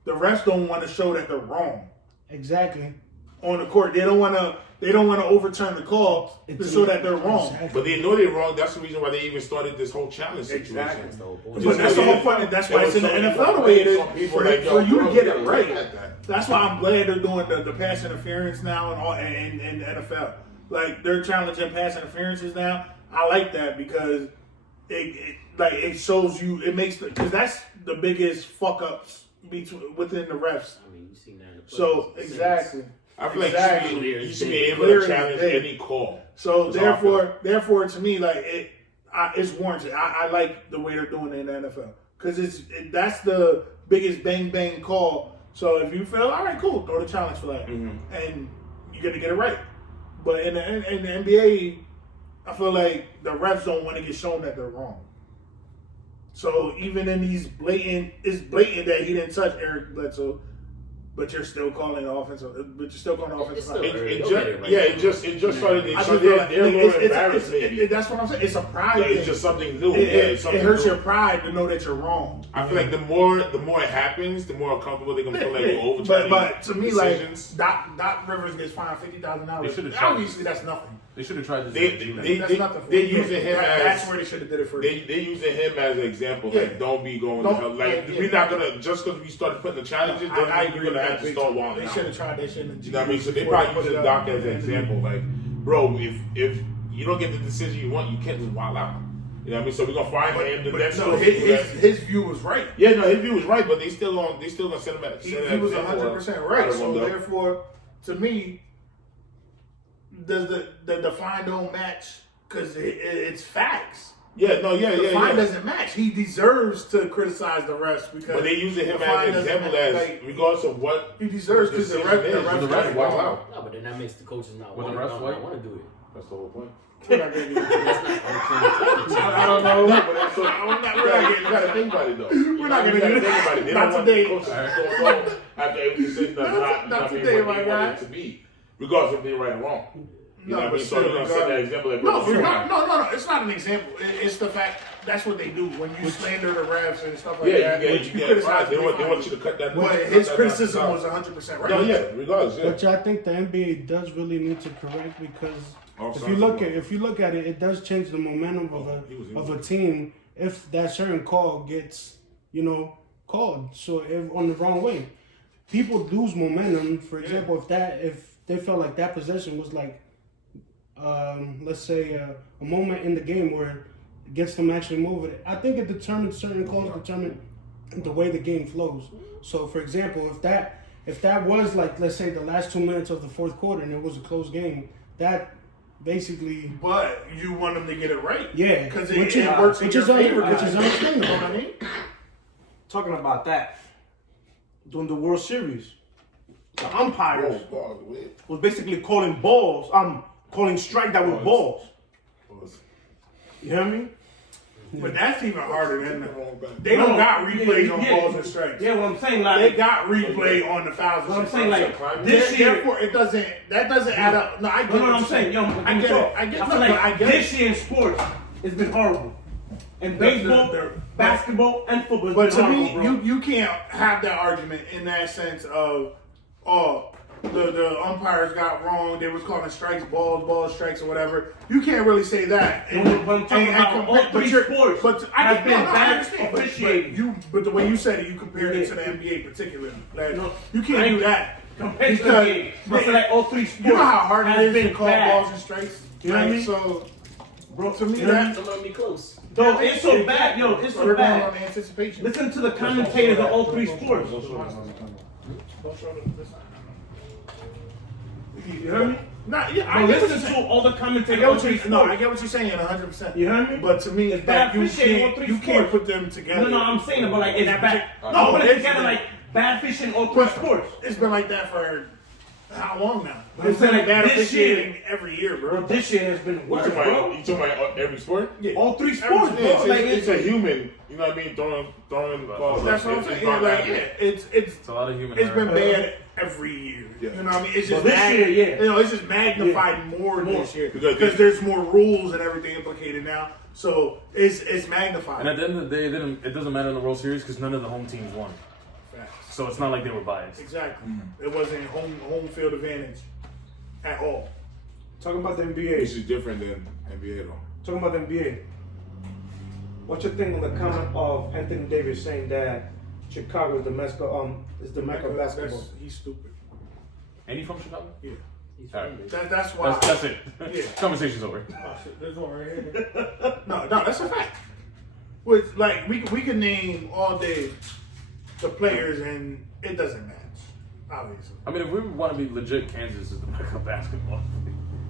the refs don't want to show that they're wrong. Exactly. On the court, they don't want to overturn the call to show that they're wrong. But they know they're wrong. That's the reason why they even started this whole challenge situation. Exactly. But that's the whole point. That's why it's in the NFL the way it is for you to get it right. That's why I'm glad they're doing the pass interference now and the NFL. Like they're challenging pass interferences now. I like that because it shows you. It makes because that's the biggest fuck ups within the refs. I mean, you seen that. So exactly. I feel like you should be able to challenge any call. So therefore, to me, like it's warranted. I like the way they're doing it in the NFL because that's the biggest bang bang call. So if you feel all right, cool, throw the challenge for that, and you're gonna get it right. But in the NBA, I feel like the refs don't want to get shown that they're wrong. So even in these it's blatant that he didn't touch Eric Bledsoe. But you're still calling the offensive. But you're still calling the offensive. It just started. They're a little embarrassed. That's what I'm saying. It's a pride. It's just something new. It hurts your pride to know that you're wrong. I feel like the more it happens, the more comfortable they're gonna feel like we're overturning. But to me, decisions. like Doc Rivers gets fined $50,000. Obviously, that's nothing. They should have tried this. That's nothing. They're using him that's where they should have did it first. They're using him as an example. Like, don't be going to hell. Like, we're not gonna just because we started putting the challenges. I agree. We're gonna have to start wilding. They should have tried that shit. You know what I mean? So they probably using Doc as an example. Like, bro, if you don't get the decision you want, you can't just wild out. You know what I mean? So we're gonna fire him. The next his view was right. Yeah, no, his view was right, but they still gonna send him at. He was 100% right. So therefore, to me, does the fine don't match because it's facts. The fine doesn't match. He deserves to criticize the refs because. But they using him as an example regardless of what he deserves because the refs wild out. No, but then that makes the coaches not want to do it. That's the whole point. I don't know. You gotta think about it though. We're not gonna do that. They Not don't want today. the coaches to go wrong after every decision not being today, what they want it to be, regardless if they're right or wrong. You know what I mean? So you're gonna set that example. Like, no. It's not an example. It's the fact that's what they do when you slander the refs and stuff like that. You criticize. They want you to cut that. But his criticism was 100% right. No, regardless. Yeah. Which I think the NBA does really need to correct because if you look at it, it does change the momentum of a team if that certain call gets called. So if on the wrong way, people lose momentum. For example, if they felt like that possession was like. Let's say a moment in the game where it gets them actually moving. I think it determines certain calls determine the way the game flows. So, for example, if that was like let's say the last 2 minutes of the fourth quarter and it was a close game, that basically. But you want them to get it right, yeah, because it works in your favor. Which is understandable. You know what I mean? Talking about that during the World Series, the umpires was basically calling balls. Calling strike that with balls. You hear me? But that's even harder than they don't got replays on balls and strikes. Yeah, what I'm saying, like they got replay on the fouls. What I'm saying, like this year, therefore, that doesn't add up. No, I get what I'm saying. Yo, I get it. I feel like this year in sports, it's been horrible. And baseball, basketball, and football. But to me, you can't have that argument in that sense of the umpires got wrong. They was calling strikes, balls, strikes, or whatever. You can't really say that. But I'm talking about all three sports have been bad officiating. But the way you said it, you compared it to the NBA particularly. Like, you can't do that. Compared to the NBA, but like all three sports, you know how hard it is to been call bad. balls and strikes. You know what I mean? So, Bro, to me, Some of them be close. Though it's so bad, yo, it's so we're going on bad. the anticipation. Listen to the commentators of all three sports. Don't show them this. You heard me? Nah, yeah, I But get what listen you're to saying. all the I commentators get of all what three you're, no, I sports. get what you're saying 100%. You heard me? But to me, it's bad that you fishing all three can't sports. put them together. No, I'm saying about like it's bad. No, No, put it it's together been- like bad fishing all three sports. It's been like that for how long now? I'm It's been saying like bad this officiating every year, bro. Well, this year has been worse, bro. You talking about every sport? Yeah. All three sports, Yeah, bro. Like it's a human, you know what I mean, throwing balls. That's what I'm saying. Yeah, like, yeah, it's It's a lot of human it's error. been bad every year. Yeah. You know what I mean? It's Well, just this year, yeah. You know, it's just magnified more this year Because because there's more rules and everything implicated now. So it's magnified. And at the end of the day, it doesn't matter in the World Series because none of the home teams won. Facts. So it's not like they were biased. Exactly. It wasn't home field advantage at all. Talking about the This NBA. is different than NBA though. Talking about the NBA. What's your thing on the comment of Anthony Davis saying that Chicago is the mecca of basketball? He's stupid. Ain't he from Chicago? Yeah. All right. That's why. That's it. Yeah. Conversation's over. Oh, shit, there's one right here. No, that's a fact. With like we can name all day the players and it doesn't match. Obviously. I mean, if we want to be legit, Kansas is the mecca of basketball.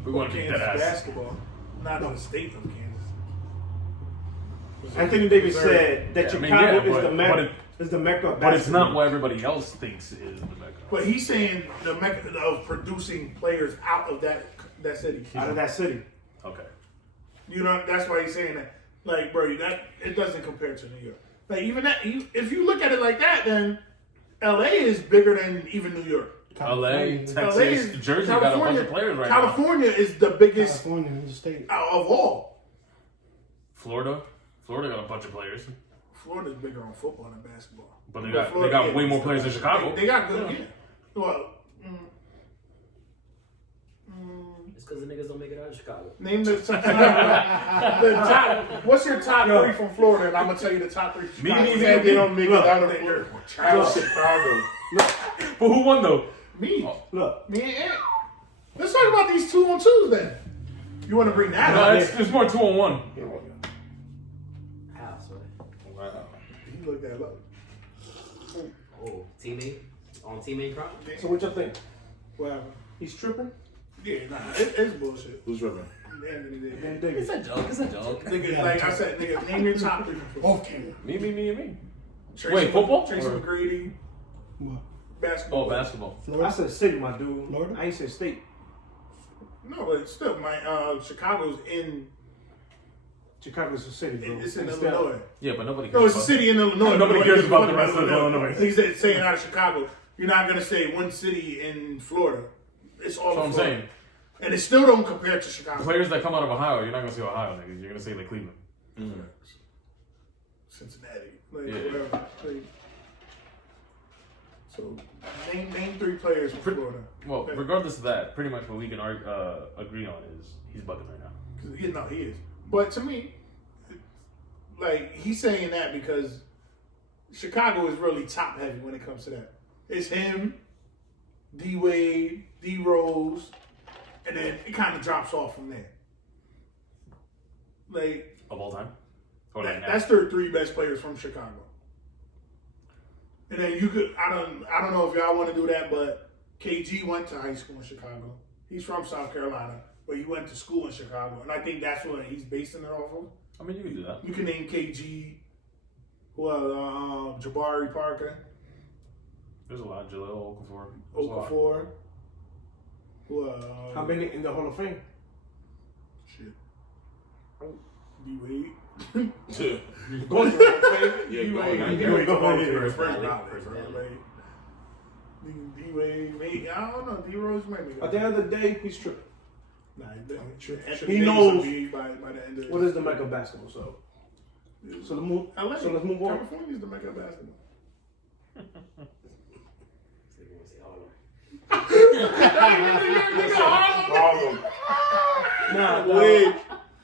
We want to be Kansas that ass. basketball, not in the state of Kansas. Anthony Davis Missouri. said that Yeah, I mean, Chicago yeah, is but- the mecca. but it- Is the mecca of But it's basketball. not what everybody else thinks is the mecca. But he's saying the mecca of producing players out of that city. out of that city. Okay. You know, that's why he's saying that. Like, bro, that it doesn't compare to New York. Like, even that, if you look at it like that, then LA is bigger than even New York. LA, Texas, LA is, Jersey got a bunch of players right now. California is the biggest California is the state. out of all. Florida got a bunch of players, Florida's bigger on football than basketball. but they But got yeah, way more players than Chicago. They got good. Yeah. Well, It's because the niggas don't make it out of Chicago. name the top. What's your top three from Florida? And I'm gonna tell you the top three. From Me, Chicago. me, Said they don't make it out of They're out of Chicago. But who won though? Me. Look, Me and Ant. Let's talk about these 2-on-2s then. You want to bring that No, up? it's more 2-on-1. How, son? Wow. You look that up. Oh, teammate? On teammate crime? so what you think? Well, He's tripping? yeah, nah, it's bullshit. Who's ripping? Anthony Davis. And Davis. It's a joke. It's a joke. Nigga, like I said, nigga, name your top three. Both came. Me, and me. Tracy Wait, football? Tracy Or- McGrady, What? basketball. Oh, basketball. I Florida? said city, my dude. Florida? I ain't said state. No, but still, my Chicago's in. Chicago's a city, bro. It's in Instead- Illinois. Yeah, but nobody. No, it's a city in Illinois. Nobody cares about the fucking rest of Illinois. He's saying out of Chicago. You're not gonna say one city in Florida. It's all. That's what of I'm Florida. saying. And it still don't compare to Chicago. Players that come out of Ohio, you're not gonna say Ohio niggas. You're gonna say like Cleveland. Cincinnati, like, Yeah. whatever. Like, so name three players from Florida. Well, regardless of that, pretty much what we can agree on is he's bugging right now. He is. But to me, like he's saying that because Chicago is really top heavy when it comes to that. It's him, D Wade, D Rose, and then it kind of drops off from there. Like Of all time? Or like now? that's their three best players from Chicago. And then you could I don't know if y'all want to do that, but KG went to high school in Chicago. He's from South Carolina, but he went to school in Chicago, and I think that's what he's basing it off of. I mean, you can do that. You can name KG, Jabari Parker, There's a lot. Jaleel Okafor. There's a lot. Okafor. How many in the Hall of Fame? Shit. D Wade. Going to the Hall of Fame? Yeah, D go Wade. on. D Wade Go on. first Valid. ballot, bro. Like, D Wade, maybe I don't know. D Rose maybe. At the end of the day, he's tripping. Nah, He knows by the end of what is the mecca of basketball. So let's move. LA. So let's move on. California's the mecca of basketball. Harlem. Nah, Wait.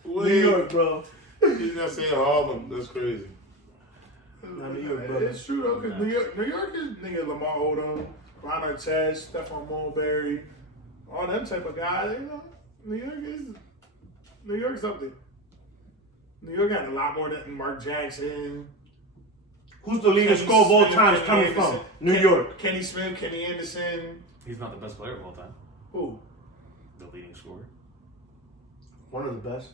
New York, bro. He's not saying Harlem. That's crazy. Nah, New York, brother. It's true though, because New York is nigga Lamar Odom, Ron Artest, Stephon Mulberry, all them type of guys. You know, New York's up there. New York got a lot more than Mark Jackson. Who's the leading scorer of all time coming from? New York. Kenny Smith, Kenny Anderson. He's not the best player of all time. Who? The leading scorer. One of the best.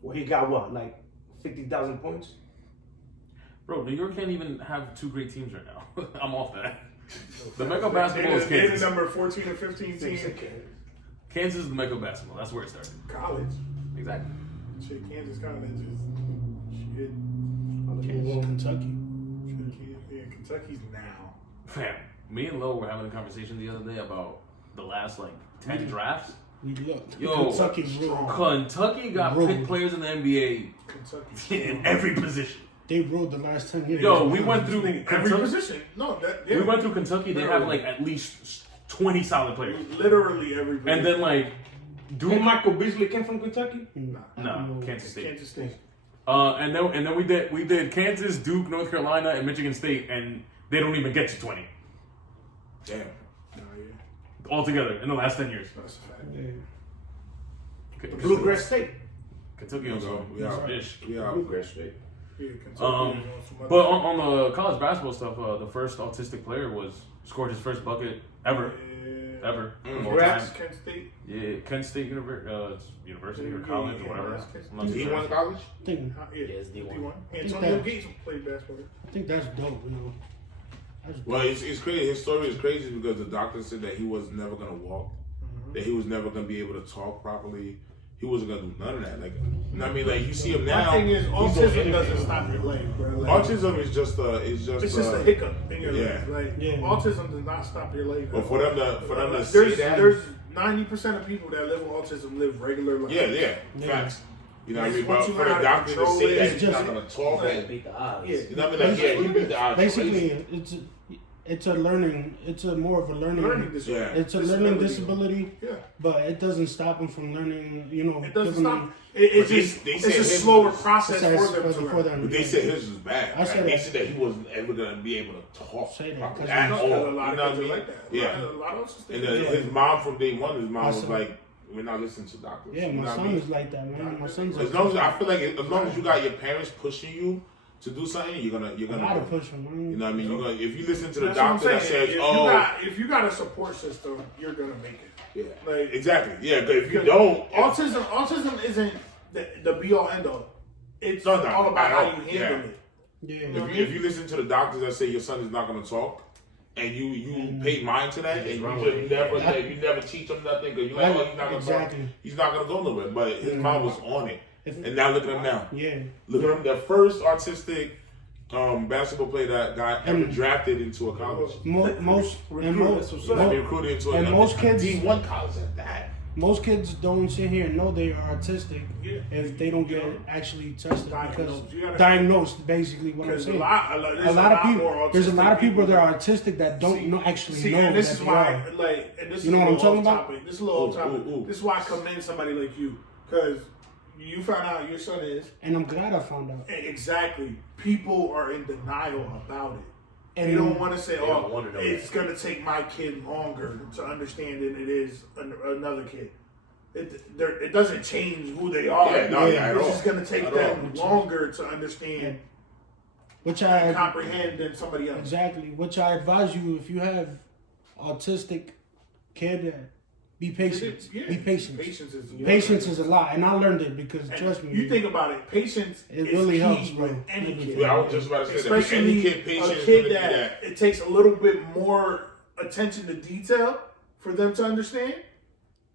Well, he got what, like 50,000 points? Bro, New York can't even have two great teams right now. I'm off that. The Mecca basketball is They're the Kansas. number 14 or 15 team. Kansas is the Mecca basketball. That's where it started. College. Exactly. Shit, Kansas College is shit. Kentucky. Yeah, Kentucky's now. Fam, me and Lo were having a conversation the other day about the last 10 drafts. We looked. Yo, Kentucky ruled. Kentucky got picked players in the NBA Kentucky. in every position. They ruled the last 10 years. Yo, we went through Every Kentucky. position. No, that We went through Kentucky. They have at least 20 solid players. literally every position. And then Dude, Michael Beasley came from Kentucky? no, Kansas State. Kansas State. And then we did Kansas, Duke, North Carolina, and Michigan State, and they don't even get to 20 Damn. Oh, yeah. altogether in the last 10 years. That's a fact. Yeah. Bluegrass State. Kentucky There we also go. We out. ish. We out. Bluegrass State. Yeah, Kentucky. But on the college basketball stuff, the first autistic player scored his first bucket ever. Ever. Of all Congrats. time. Kent State. Yeah, Kent State University or college or whatever. I'm not too He sure. won college? I think, Yeah, Yes, D1. D1. think Antonio that- Gates played basketball. I think that's dope, you know. That's dope. Well, it's crazy. His story is crazy because the doctor said that he was never going to walk, that he was never going to be able to talk properly. He wasn't going to do none of that. You know what I mean? You see him now. My thing is, he's on autism interview. doesn't stop your life, bro. Autism is just It's just a hiccup in your yeah. life. Yeah. Autism does not stop your life. But for them to say that, There's 90% of people that live with autism live regular life. yeah, facts. You know what I mean? But Once you for learn the how to doctor to control say it, that it's he's just- not going to talk, like, Beat the odds. Yeah. you know what I mean? He beat the odds. Basically, it's a learning. It's a more of a learning. Learning disorder. Yeah. It's a learning disability, Yeah. but it doesn't stop them from learning. You know, It doesn't giving stop. them- It's But just they it's said a his slower was- process Process for them to for learn. them. But they said his was bad. I said They that. said that he wasn't ever going to be able to talk Say that, properly 'cause at you all. A You lot know of what I kids are mean? like that. Yeah. A lot of autistic And kids are his like mom from day one, his mom was Awesome. like, "We're not listening to doctors." Yeah, You know my what I son mean? is like that, man. My son's As long as I feel like as long as you got your parents pushing you to do something, you're gonna I gotta do it. push him, man. You know what I mean? You're gonna, if you listen to the That's what I'm doctor that saying. says, If you got a support system, you're gonna make it. yeah, Like exactly, yeah. But if you don't, autism isn't the be all end all. It's No, all about at how all. you handle Yeah. it. Yeah, if you listen to the doctors that say your son is not gonna talk, and you pay mind to that, and you never teach him nothing because you're like, oh, he's not gonna Exactly. talk, he's not gonna go nowhere. But his mom was on it, and now look at him now. yeah. Look at him, the first autistic basketball player that got ever And- drafted into a college. Most Recruited into and most kids- D1 college at that. most kids don't sit here and know they are autistic Yeah. if they don't get actually tested because Diagnosed. You gotta- diagnosed. Basically, what I'm Because saying. a lot of People. There's a lot of people that that are autistic that don't know actually know and this that is they why, are. and this You is know a what I'm little talking off about? topic. This is a little off topic. Ooh. This is why I commend somebody like you, because you found out your son is And I'm glad I found out. exactly. People are in denial about it. And They don't want to say, don't "Oh, wanna know it's that. going to take my kid longer to understand than it is another kid." It doesn't change who they are. Yeah, no, yeah, at it's all. just going to take At them all. longer to understand which and I comprehend than somebody else. exactly. Which I advise you if you have autistic kid, be patient. Yeah. Be patient. Patience is Patience is a lot, and I learned it because And trust me, you think about it, patience It is really key helps, bro. with any kid. Yeah, I was just about to say that. Especially Any kid, patience a is kid gonna be that it takes a little bit more attention to detail for them to understand.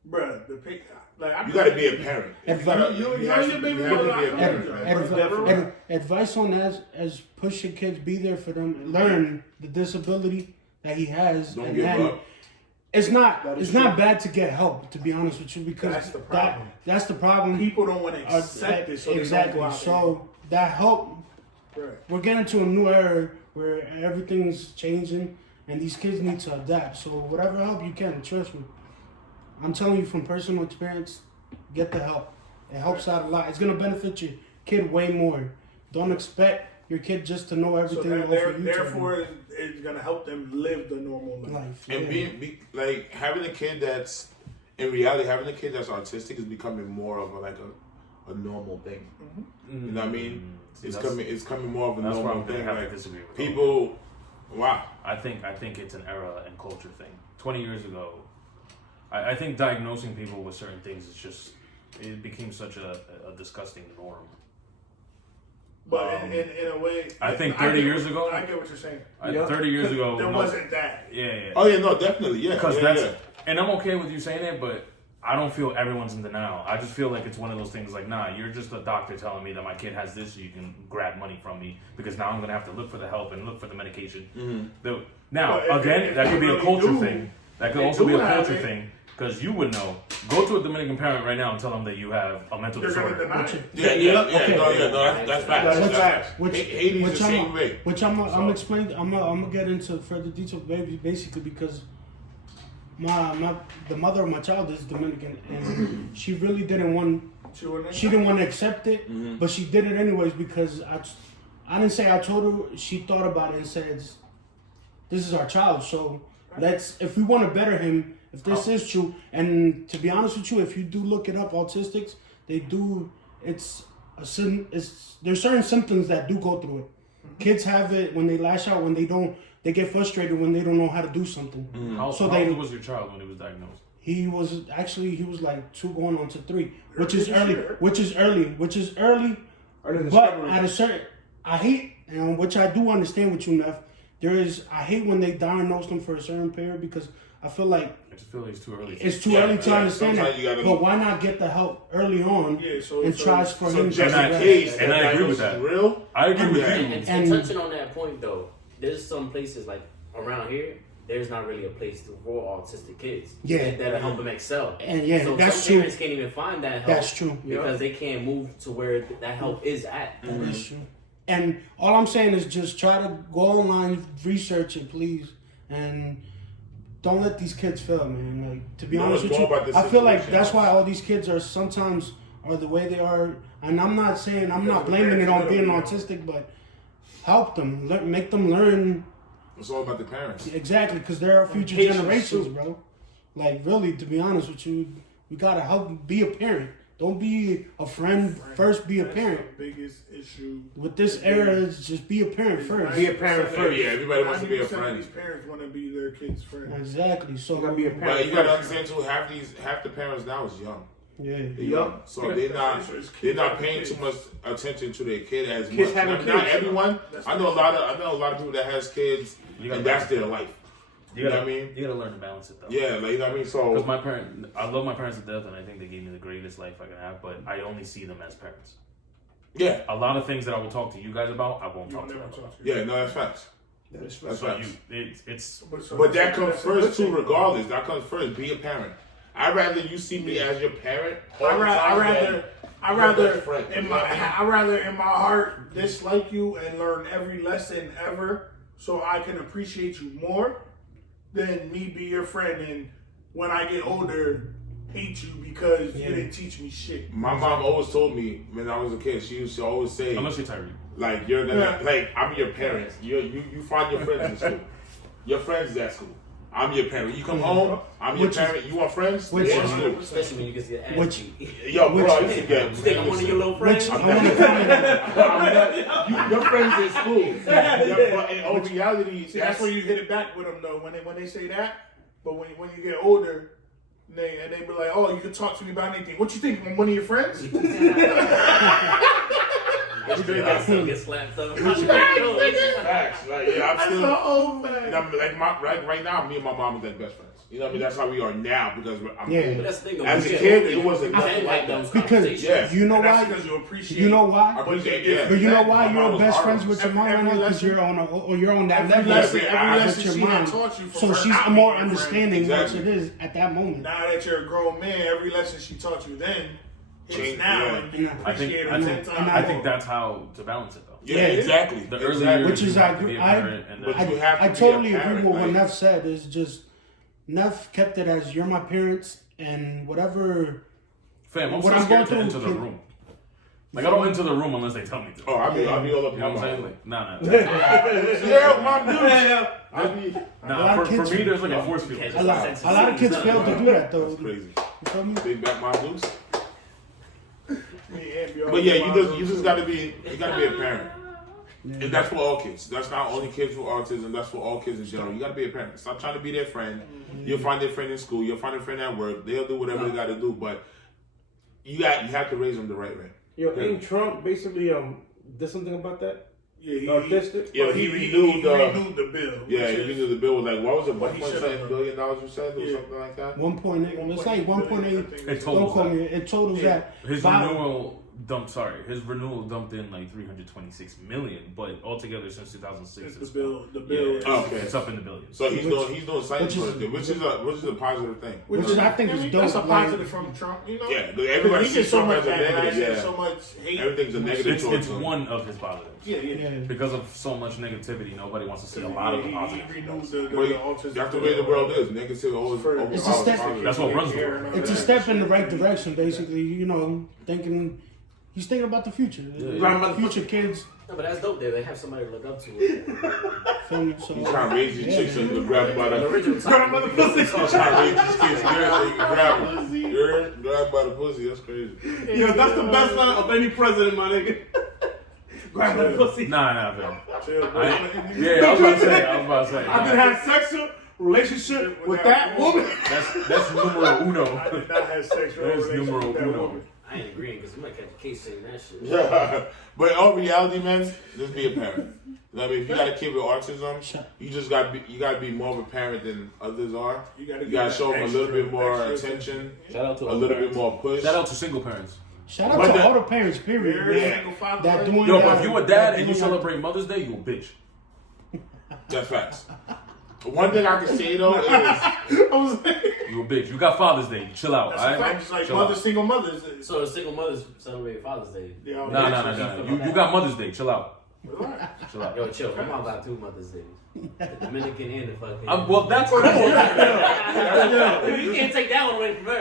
Bruh, You got to be a parent. Advice- you have and your to- baby you have to brother, be a I parent, feel you. man. advice on that as push your kids, be there for them, learn the disability that he has, Don't and give then up. it's not is not bad to get help. To be honest with you, because That's the problem. that's the problem. People don't want to accept it, so exactly. they don't go out So that help. there. Right. We're getting to a new era where everything's changing. and these kids need to adapt. So whatever help you can, trust me. I'm telling you from personal experience, get the help. It helps out a lot. It's gonna benefit your kid way more. Don't expect your kid just to know everything. So over therefore, it's gonna help them live the normal life. And be like having a kid that's in reality, having a kid that's autistic is becoming more of a normal thing. You know what I mean? It's coming more of a normal thing. Like people, wow. I think it's an era and culture thing. 20 years ago, I think diagnosing people with certain things is just, it became such a disgusting norm. But in a way, I think 30 years ago, I get what you're saying. 30 years ago, there wasn't that. Yeah. Oh yeah, no, definitely, yeah. Because that's, and I'm okay with you saying it, but I don't feel everyone's in denial. I just feel like it's one of those things like, nah, you're just a doctor telling me that my kid has this, so you can grab money from me because now I'm gonna have to look for the help and look for the medication. Now, again, that could be a culture thing. That could also be a culture thing. Because you would know. Go to a Dominican parent right now and tell them that you have a mental disorder. That's facts. Haiti's the same way. Which I'm gonna get into further detail, basically because the mother of my child is Dominican, and she really didn't want to accept it, but she did it anyways because I didn't say I told her. She thought about it and said, "This is our child, so if we want to better him." If this is true, and to be honest with you, if you do look it up, autistics, there's certain symptoms that do go through it. Kids have it when they lash out, when they get frustrated when they don't know how to do something. How old was your child when he was diagnosed? He was like 2 going on to 3, which is early. But at a certain, I hate, and which I do understand with you, Neff, I hate when they diagnose them for a certain period because I feel like it's too early. It's too early to understand that. But why not get the help early on and try for him to and I agree with that. I agree with you. And touching on that point though, there's some places like around here, there's not really a place for autistic kids. That'll help them excel. And so that's some true. parents can't even find that help. That's true. Because they can't move to where that help is at. That's true. And all I'm saying is just try to go online, research it, please, and don't let these kids fail, man. Like, to be honest with you, I feel like that's why all these kids are sometimes the way they are. And I'm not blaming it on being autistic, but help them, make them learn. It's all about the parents. Exactly, because there are future generations, bro. Like, really, to be honest with you, we gotta help be a parent. Don't be a friend. First, be a parent. The biggest issue with this era is just be a parent first. Be a parent first. Yeah, everybody wants to be a friend. These parents want to be their kids' friends. Exactly. So you gotta be a parent. But you gotta understand too. Half the parents now is young. Yeah. They're young, so they're not paying too much attention to their kid as much. Not everyone. I know a lot of people that has kids, and that's their life. You know what I mean? You gotta learn to balance it though. Yeah, like, you know what I mean? So, because I love my parents to death, and I think they gave me the greatest life I can have. But I only see them as parents. Yeah, a lot of things that I will talk to you guys about, I won't talk to them about. Yeah, no, that's facts. That's facts. But that comes first too. Regardless, that comes first. Be a parent. I'd rather you see me as your parent. I rather in my heart dislike you and learn every lesson ever, so I can appreciate you more. Than me be your friend and when I get older hate you because you didn't teach me shit. My mom always told me when I was a kid, she used to always say, unless you're Tyree, like you're gonna like I'm your parent. You find your friends in school. Your friends is at school. I'm your parent. You come home, I'm your parent. You want friends? Especially when you get your ass beat. Yo, bro, you think I'm one of your little friends? Your friends in school. But in reality, that's where you hit it back with them though. When they say that, but when you get older, they be like, oh, you can talk to me about anything. What you think? I'm one of your friends? I still get slapped though. Facts. Like, yeah, I'm still. old man. And I'm like right now, me and my mom are like best friends. You know what I mean? That's how we are now because I'm But that's the thing, as a kid, it wasn't nothing like those because you know why? Because you appreciate. You know why? But you know why you're best friends with your mom right now? Because you're on that level every lesson she had taught you. So she's more understanding what it is at that moment. Now that you're a grown man, every lesson she taught you then. It's now, and you appreciate it 10 times. I think that's how to balance it though. Yeah, exactly. The earlier Which is you have to I be a agree. parent and But then- you have to I be a totally parent, agree with what like- Neff said. Is just Neff kept it as you're my parents and whatever. Fam, I'm What so I'm scared to going enter through- the room. Like, I don't enter the room unless they tell me to. Oh, I'll be all up You know in what I'm my saying? mouth. Like, nah. Yeah, my dude. I'll be. A lot Nah, of for kids- me, there's like a force field. Can't A lot of kids fail to do that though. That's crazy. You feel me? Big back my dudes. Me and Bjorn, But yeah, my you just gotta be a parent. Yeah. And that's for all kids. That's not only kids with autism. That's for all kids in general. You gotta be a parent. Stop trying to be their friend. You'll find their friend in school. You'll find a friend at work. They'll do whatever they gotta do. But you have to raise them the right way. Yo, ain't Trump basically did something about that? Yeah, Autistic? Yeah, he renewed the bill. yeah. He renewed the bill was like what was it? What he $1.7 should've billion you said or Yeah. something like that. 1.8. It's like 1.8. It Don't totals call that. me. It totals Yeah. that. His Five- renewal dumped in like 326 million, but altogether since 2006, It's the bill. Yeah, Oh, okay. it's up in the billions. So he's doing science which is- for it, which is a positive thing. Which is, I think, is dope. That's a like- positive from Trump, you know? Yeah, everybody He sees gets so Trump much as a backlash negative. and Yeah, so much hate. everything's a negative It's towards him. one of his positives. Yeah. Yeah. Because of so much negativity, nobody wants to see a lot of the He positives. renewed Well, the autism. that's the way the world is. Niggas say always For- over It's a step- That's what runs the world. It's a step in the right direction, basically. You know, he's thinking about the future. Yeah. Future kids. No, but that's dope. They have somebody to look up to. Feel me? So, He's trying to raise these chicks so you can grab them by The the. original He's trying to raise these kids good so you can grab them. You're grab by the pussy. That's crazy. Yo, that's the best line of any president, my nigga. Grab that pussy. Nah, fam. Chill, bro. Yeah, I was about to say. I did have sexual relationship with that woman. That's numero uno. I did not have sexual That's relations numero with that uno. woman. I ain't agreeing because you might catch a case saying that shit. Yeah. But in all reality, man, just be a parent. You know what I mean? If you got a kid with autism, you just gotta be more of a parent than others are. You gotta show them a little bit more attention, Shout out to a all little parents. bit more push. Shout out to single parents. shout out But to the- all the parents, period. Every man. single father. That doing Yo, that- but if you a dad and you celebrate Mother's Day, you a bitch. That's facts. One thing I can say though is You a bitch. You got Father's Day. Chill out. That's Alright? a fact. It's like Chill mothers, out. single mothers. So the single mothers celebrate Father's Day. Yeah, Nah. You got Mother's Day. Chill out. Chill out. Yo, chill. My mom got 2 Mother's Days. The Dominican and the fucking. Well, that's cool. You can't take that one away from her.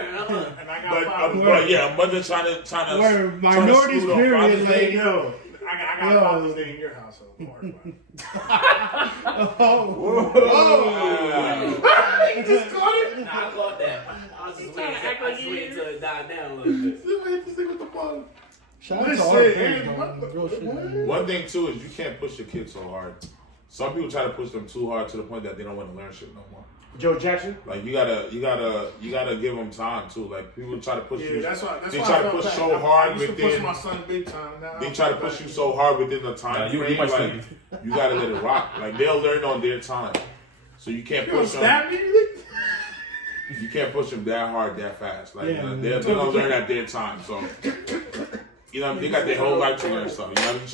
And I got five. but yeah, a mother trying to Word, minorities, screw up period, Father's like- Day. Yo, I got Yo. Father's Day in your household. Don't worry about Oh, it. You just caught it? Nah, I caught that. I was just waiting until it died down a little bit. shout out to all the Listen, parents, though. Real shit, man. One thing too is you can't push your kids so hard. Some people try to push them too hard to the point that they don't want to learn shit no more. Joe Jackson. Like you gotta give them time too. Like people try to push Yeah, you. that's why. They try to push so hard I used to push within. my son big time. Now They try to push you so hard within the Nah, time you frame. might Like still you gotta let it rock. Like they'll learn on their time. So you can't You gonna push them. stab me? You can't push them that hard that fast. Like Yeah, they're gonna learn at their time. So you know they got their whole life to learn stuff. You know you're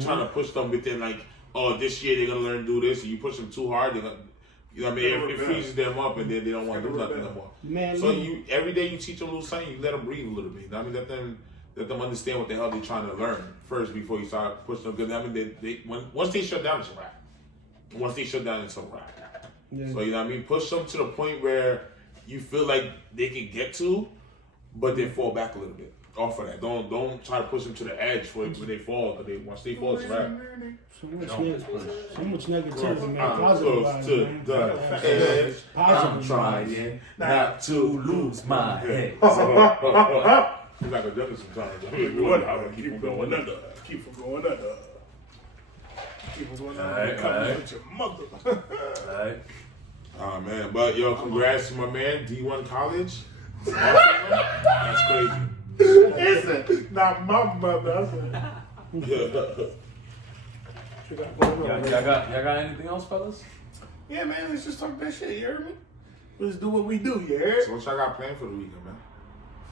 trying to push them within like this year they're gonna learn to do this. And you push them too hard, they're gonna. You know what I mean? It freezes them up, and then they don't want to do nothing no more. Man, So look. every day you teach them a little something, you let them breathe a little bit. You know what I mean, let them understand what the hell they're trying to learn first before you start pushing them. Because I mean, once they shut down, it's a wrap. Once they shut down, it's a wrap. Yeah. So you know what I mean? Push them to the point where you feel like they can get to, but then fall back a little bit off of that. Don't try to push them to the edge when they fall. Because once they fall, it's a wrap. So much negativity, man. I'm Positive close vibes, to man. the edge. Positive vibes. not to lose my head. He's like a jungle sometimes. Keep going under. Keep from going under. Keep from going under. Alright, Come alright. with your mother. Alright. Oh man, but yo, congrats to my man, D1 College. That's crazy. Listen, not my mother. I said, Y'all got anything else, fellas? yeah, man, let's just talk that shit. You heard me? Let's do what we do. You heard? So what y'all got planned for the weekend, man?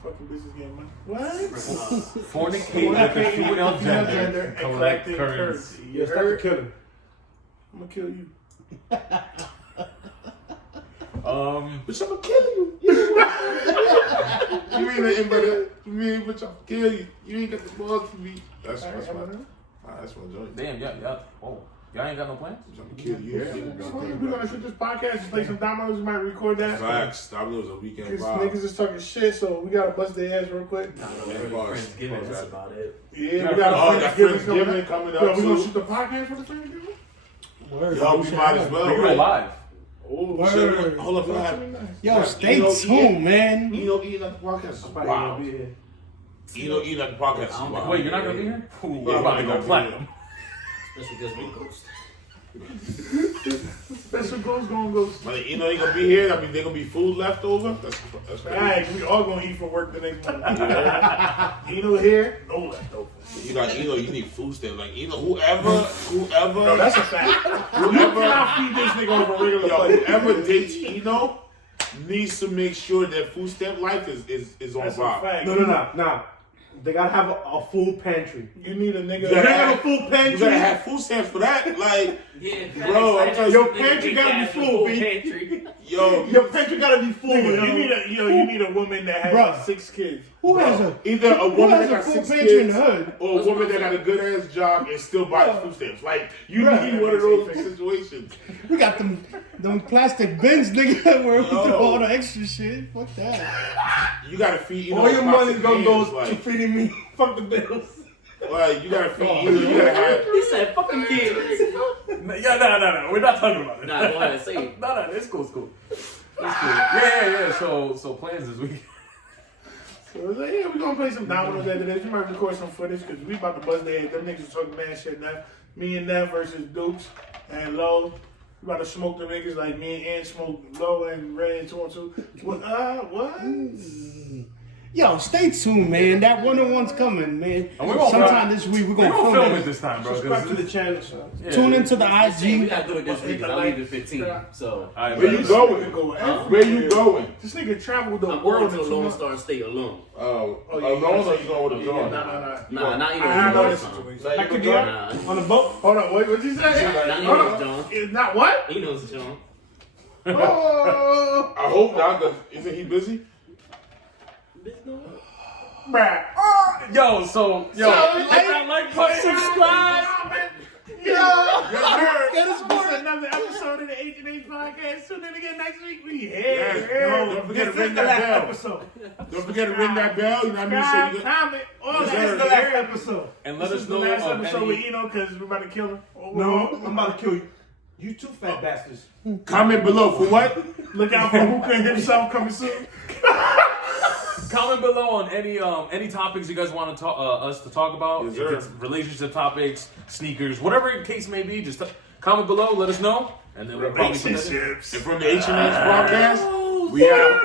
Fucking business game, man. What? Fornicate with the female gender and collect collecting currency. You Stop the heard? killing. I'm gonna kill you. Bitch, I'ma kill you. You ain't nothing but a, you ain't, bitch, I'll kill you. You ain't got the balls for me. That's my. Alright, That's my joint. Damn, yeah. Oh, y'all ain't got no plans? I'm a kid. We're gonna shoot this podcast, just play some dominoes, we might record that. Facts. Domino's a weekend Cause vibe. niggas is talking shit, so we gotta bust their ass real quick. Friendsgiving, that's about it. Yeah, we got Friendsgiving coming up Yo, we gonna too. shoot the podcast for the Friendsgiving? Word. Yo, we might as well. We can go live. Oh, shit. Hold up, Yo, stay tuned, man. Yno IG at the podcast. Wow. Yno IG at the podcast. Wow. Wait, you're not gonna be here? Ooh, Yeah, we're about to I'm go gonna be platinum. Especially because we ghost. Special goals gonna go. Like, Yno ain't gonna be here. I mean, there gonna be food left over. That's crazy. Alright, we all gonna eat for work the next month. Yno here, no leftovers. You got Yno, you need food stamps. Like Yno, whoever. No, that's a fact. You cannot feed this nigga over regular Yo, life. whoever dates Yno needs to make sure that food stamp life is on That's a vibe. fact. Nah. They gotta have a full pantry. You need a nigga. You gotta that- have a full pantry. You gotta have food stamps for that. Like, Yeah, bro, I'm telling you, Your pantry gotta be full, B. pantry. yo, Your pantry gotta be full. Nigga, yo. you need a woman that has Bruh. 6 kids. Who has a either a woman has that a got full 6 pantry in kids the hood? or a woman that got a good ass job and still buys food stamps. Like, you need one of those situations. We got them plastic bins, nigga, where we Yo. throw all the extra shit. Fuck that. You gotta feed Yno. All your money's gonna go to like, feeding me. Fuck the bills. like, you gotta feed Yno. You gotta have. He said, fucking kids. Yeah, no. We're not talking about it. Nah, go ahead, say it. No, it's cool. It's cool. Yeah. So plans this week. So I was like, yeah, we gonna play some dominoes after this. We might record some footage because we about to buzz their head. Them niggas talking mad shit now. Me and Nev versus Dukes and Low. We about to smoke them niggas like me and Ant smoke Low and Red and 2 on 2. What? Yo, stay tuned, man. That 1-on-1's coming, man. And we're gonna Sometime this week we're We're gonna gonna film it. it this time, bro. Subscribe to the 'cause- channel, so. yeah. Tune into the We IG. gotta do it this week, 'cause I leave at 15. So, All right, Where you going? Where you going? This nigga traveled the I'm world going to in 2 Lone months. Star State alone. Oh, yeah, alone or you going with a Nah. dog? Nah, not even I know with this John. situation. Like, Like you the go- Nah, on a boat. Hold on, what'd you say? not Hold even on. John. It's not what? He knows John. Oh, I hope not, because isn't he busy? bruh. Yo, hit that like button, subscribe. This is another episode of the H&H podcast. Tune in again next week. We here. Yes, don't forget to ring that bell. episode. Don't forget to ring that bell. You know what I mean? So you Subscribe, comment, all Yes, that. sir. This is the last episode. And let This us is the know last of episode with any. Yno because we're about to kill him. No, I'm about to kill you. You two fat bastards. comment below for what? Look out for Hookah himself coming soon. Comment below on any topics you guys want to talk us to talk about. Yes, if sir. it's relationship topics, sneakers, whatever the case may be, just comment below. Let us know, and then we'll probably put that in. Relationships. And from the H&H podcast, we out.